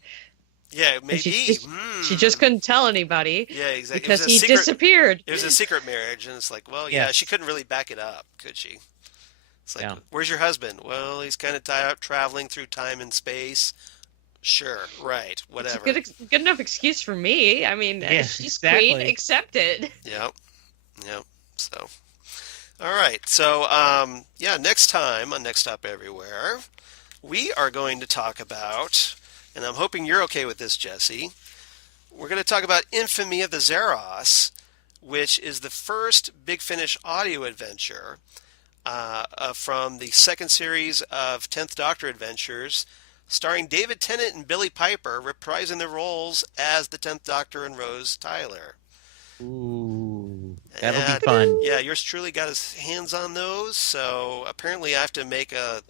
Yeah, and maybe. she just couldn't tell anybody Yeah, exactly. because he disappeared. It was a secret marriage, and it's like, well, yeah, Yes. she couldn't really back it up, could she? It's like, Yeah. where's your husband? Well, he's kind of tied up traveling through time and space. Sure, right, It's a whatever. good enough excuse for me. I mean, Yes, she's exactly. queen, accept it. Yep, yep. So, all right. So, yeah, next time on Next Stop Everywhere, we are going to talk about, and I'm hoping you're okay with this, Jesse. We're going to talk about Infamy of the Zeros, which is the first Big Finish audio adventure from the second series of 10th Doctor adventures, starring David Tennant and Billy Piper reprising their roles as the 10th Doctor and Rose Tyler. Ooh, that'll And, be fun. yeah, yours truly got his hands on those, so apparently I have to make a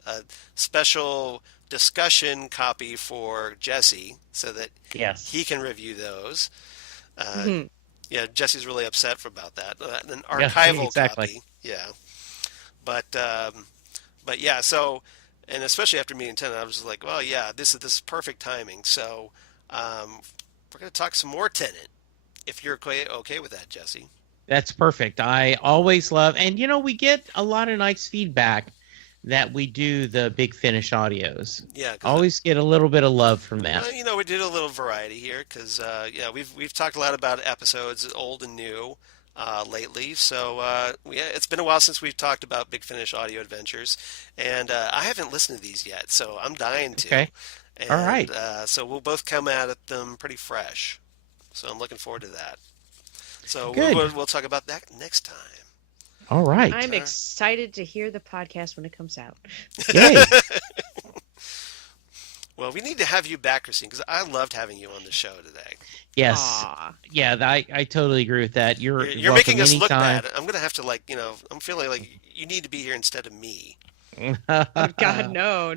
special discussion copy for Jesse so that Yes. he can review those. Mhm. Yeah, Jesse's really upset about that. An Yeah, archival exactly. copy. Yeah. But yeah, so, and especially after meeting Tennant, I was just like, well, yeah, this is perfect timing. So, we're going to talk some more Tennant, if you're okay with that, Jesse. That's perfect. I always love, and we get a lot of nice feedback that we do the Big Finish audios. Yeah, Always get a little bit of love from that. we did a little variety here because yeah, we've talked a lot about episodes, old and new, lately. So yeah, it's been a while since we've talked about Big Finish audio adventures, and I haven't listened to these yet, so I'm dying to. Okay. And, All right. So we'll both come at them pretty fresh. So I'm looking forward to that. So Good. we'll talk about that next time. All right. I'm excited to hear the podcast when it comes out. Yay. Well, we need to have you back, Christine, because I loved having you on the show today. Yes. Aw. Yeah, I totally agree with that. You're You're welcome making us look anytime. bad. I'm gonna have to I'm feeling like you need to be here instead of me. Oh, God, no.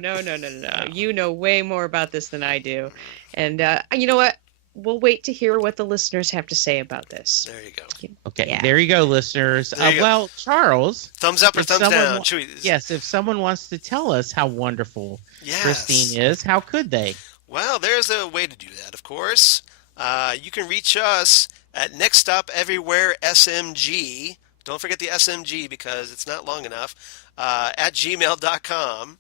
You know way more about this than I do. And you know what? We'll wait to hear what the listeners have to say about this. There you go. Okay, Yeah. there you go, listeners. There you go. Well, Charles. Thumbs up or If thumbs someone down? wa- Should we- Yes, if someone wants to tell us how wonderful Yes. Christine is, how could they? Well, there's a way to do that, of course. You can reach us at Next Stop Everywhere SMG. Don't forget the SMG because it's not long enough. At gmail.com.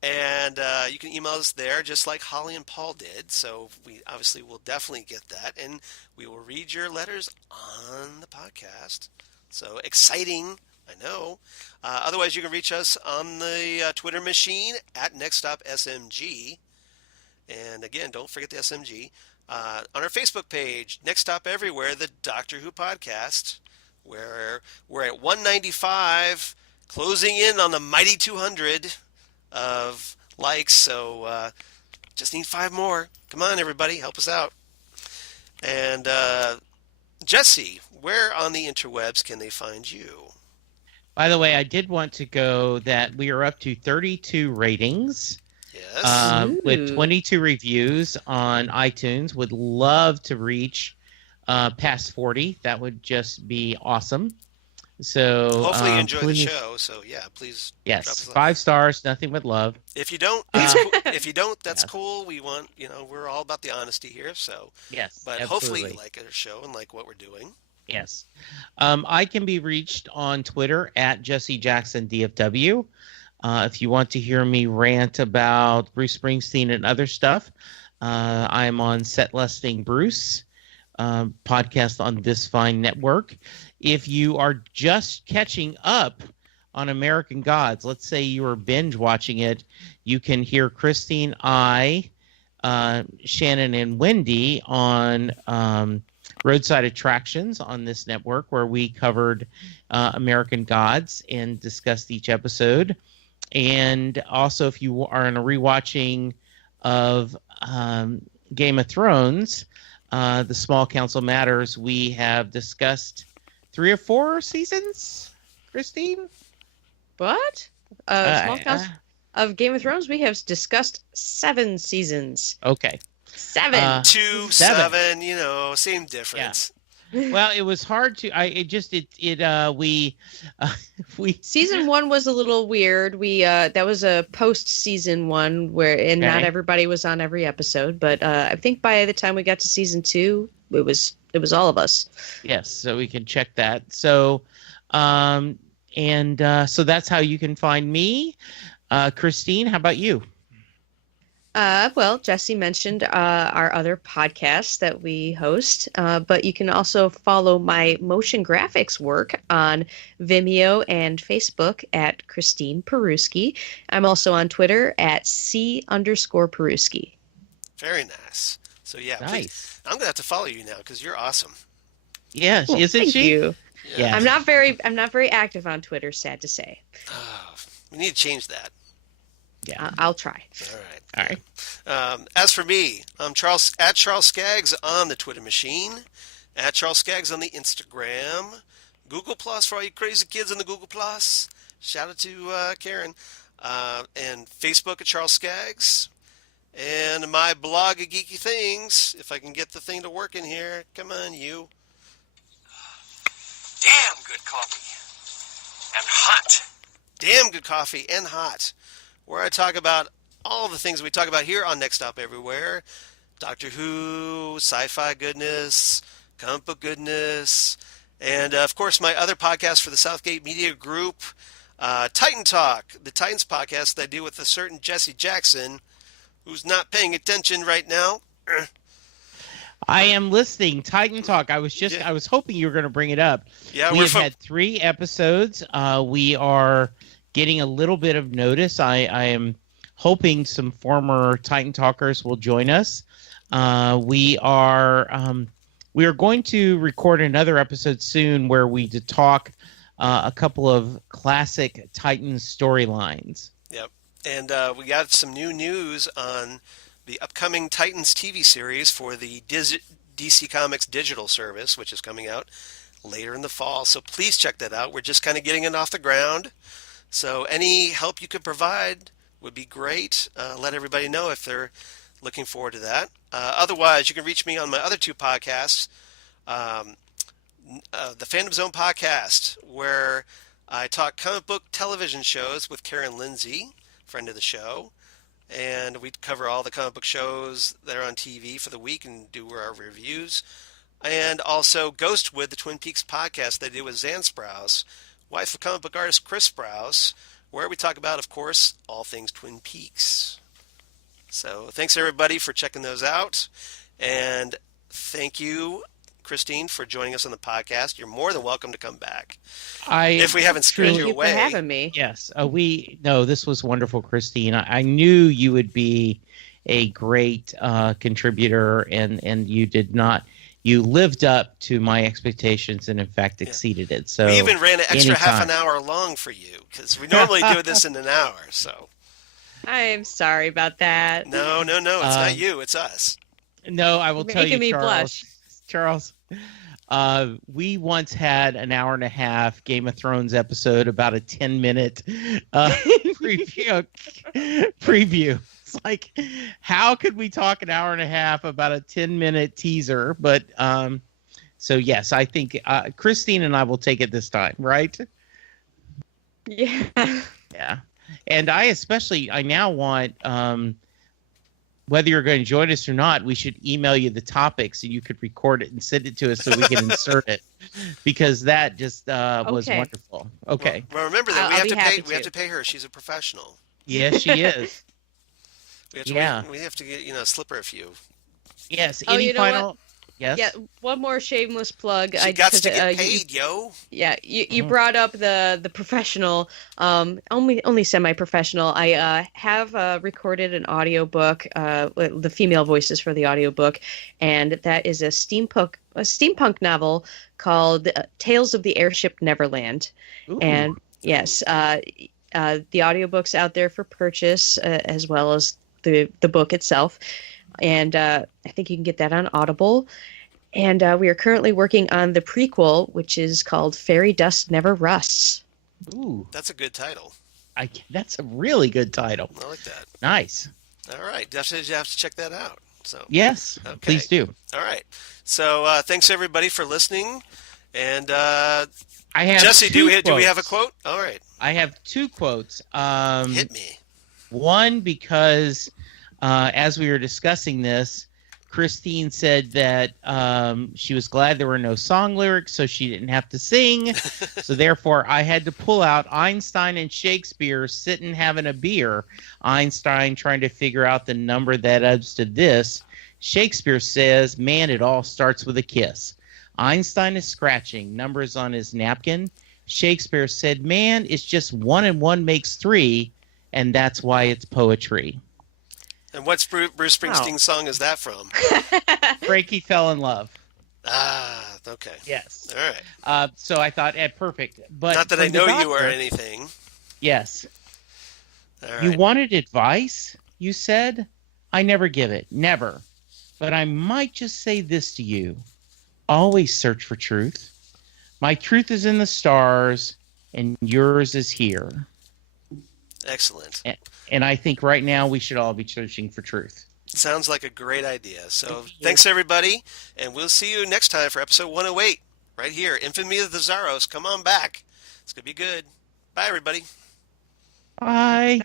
And you can email us there just like Holly and Paul did. So we obviously will definitely get that. And we will read your letters on the podcast. So exciting, I know. Otherwise, you can reach us on the Twitter machine at NextStopSMG. And again, don't forget the SMG. On our Facebook page, Next Stop Everywhere, the Doctor Who podcast, where we're at 195, closing in on the mighty 200 of likes. So just need 5 more. Come on, everybody, help us out. And Jesse, where on the interwebs can they find you? By the way, I did want to go that we are up to 32 ratings. Yes. With Ooh. 22 reviews on iTunes. Would love to reach past 40. That would just be awesome. So Hopefully you enjoy the please- show. So yeah, please. drop Yes, us a- 5 stars, nothing but love. If you don't, if you don't, that's Yes. cool. We want, we're all about the honesty here. So, Yes, but absolutely. hopefully you like our show and like what we're doing. Yes. I can be reached on Twitter at Jesse Jackson DFW. If you want to hear me rant about Bruce Springsteen and other stuff, I'm on Set Listing Bruce, podcast on this fine network. If you are just catching up on American Gods, let's say you are binge watching it, you can hear Christine, Shannon, and Wendy on Roadside Attractions on this network, where we covered American Gods and discussed each episode. And also, if you are in a rewatching of Game of Thrones, The Small Council Matters, we have discussed 3 or 4 seasons, Christine? What? Small Council of Game of Thrones, we have discussed 7 seasons. Okay. 7. 2, 7. 7, same difference. Well, it was hard to. We Season 1 was a little weird. We that was a post-season 1 where not Okay. everybody was on every episode, but I think by the time we got to season 2, it was all of us. Yes, so we can check that. So, so that's how you can find me. Christine, how about you? Well, Jesse mentioned our other podcasts that we host, but you can also follow my motion graphics work on Vimeo and Facebook at Christine Peruski. I'm also on Twitter at C_Peruski. Very nice. So yeah, please, Nice. I'm gonna have to follow you now because you're awesome. Yes, Well, isn't thank she? you. Yeah. I'm Yes. not very active on Twitter, sad to say. Oh, we need to change that. Yeah. I'll try. All right. All right. As for me, I'm Charles at Charles Skaggs on the Twitter machine, at Charles Skaggs on the Instagram, Google Plus for all you crazy kids in the Google Plus. Shout out to Karen, and Facebook at Charles Skaggs, and my blog of geeky things. If I can get the thing to work in here, come on, you. Damn good coffee. And hot. Damn good coffee and hot, where I talk about all the things we talk about here on Next Stop Everywhere. Doctor Who, sci-fi goodness, comic book goodness, and of course my other podcast for the Southgate Media Group, Titan Talk, the Titans podcast that I do with a certain Jesse Jackson, who's not paying attention right now. I am listening. Titan Talk. I was Yeah. I was hoping you were going to bring it up. Yeah, We we're have had 3 episodes. We are getting a little bit of notice. I am hoping some former Titan Talkers will join us. We are going to record another episode soon where we talk a couple of classic Titans storylines. Yep. And we got some new news on the upcoming Titans TV series for the DC Comics digital service, which is coming out later in the fall. So please check that out. We're just kind of getting it off the ground. So any help you could provide would be great. Let everybody know if they're looking forward to that. Otherwise, you can reach me on my other 2 podcasts, the Fandom Zone podcast, where I talk comic book television shows with Karen Lindsay, friend of the show, and we cover all the comic book shows that are on TV for the week and do our reviews. And also Ghostwood, the Twin Peaks podcast that I did with Zan Sprouse, wife of comic book artist Chris Sprouse, where we talk about, of course, all things Twin Peaks. So thanks everybody for checking those out, and thank you, Christine, for joining us on the podcast. You're more than welcome to come back. If we haven't scared Thank you you for away. having me. Yes. This was wonderful, Christine. I knew you would be a great contributor, and you did not. You lived up to my expectations and, in fact, exceeded it. So We even ran an extra half an anytime. hour long for you, because we normally do this in an hour. So I am sorry about that. no, it's not you, it's us. No, I will tell you, Making me Charles. blush. Charles, we once had an hour and a half Game of Thrones episode, about a 10-minute preview. It's like, how could we talk an hour and a half about a 10-minute teaser? But so yes, I think Christine and I will take it this time, right? Yeah. Yeah. And I now want, whether you're going to join us or not, we should email you the topics and you could record it and send it to us so we can insert it, because that just was Okay. wonderful. Okay. Well, remember that I'll we have be to pay. happy We have to. to pay her. She's a professional. Yes, she is. We have to, Yeah. we have to get slip her a few. Yes. Oh, Any you know what? final? Yes. Yeah, one more shameless plug. She got to 'cause, get you- paid, yo. Yeah, you brought up the professional, only semi-professional. I have recorded an audiobook, the female voices for the audiobook, and that is a steampunk novel called Tales of the Airship Neverland. Ooh. And yes, the audiobook's out there for purchase, as well as the book itself. And I think you can get that on Audible. And we are currently working on the prequel, which is called Fairy Dust Never Rusts. Ooh. That's a good title. That's a really good title. I like that. Nice. All right, definitely have to check that out. So Yes. Okay. Please do. all right. So thanks everybody for listening. And I have Jesse, do two we have a quotes. quote? All right, I have 2 quotes. hit me. One, because as we were discussing this, Christine said that she was glad there were no song lyrics, so she didn't have to sing. So therefore, I had to pull out Einstein and Shakespeare sitting having a beer. Einstein trying to figure out the number that adds to this. Shakespeare says, man, it all starts with a kiss. Einstein is scratching numbers on his napkin. Shakespeare said, man, it's just 1 and 1 makes 3, and that's why it's poetry. And what's Bruce Springsteen's song is that from? Frankie Fell in Love. Ah, okay. Yes. All right. So I thought, perfect. But not that I know you or anything. Yes. All right. You wanted advice, you said? I never give it. Never. But I might just say this to you. Always search for truth. My truth is in the stars, and yours is here. Excellent. And I think right now we should all be searching for truth. Sounds like a great idea. So thanks, everybody, and we'll see you next time for episode 108, right here. Infamy of the Zaros. Come on back. It's going to be good. Bye, everybody. Bye.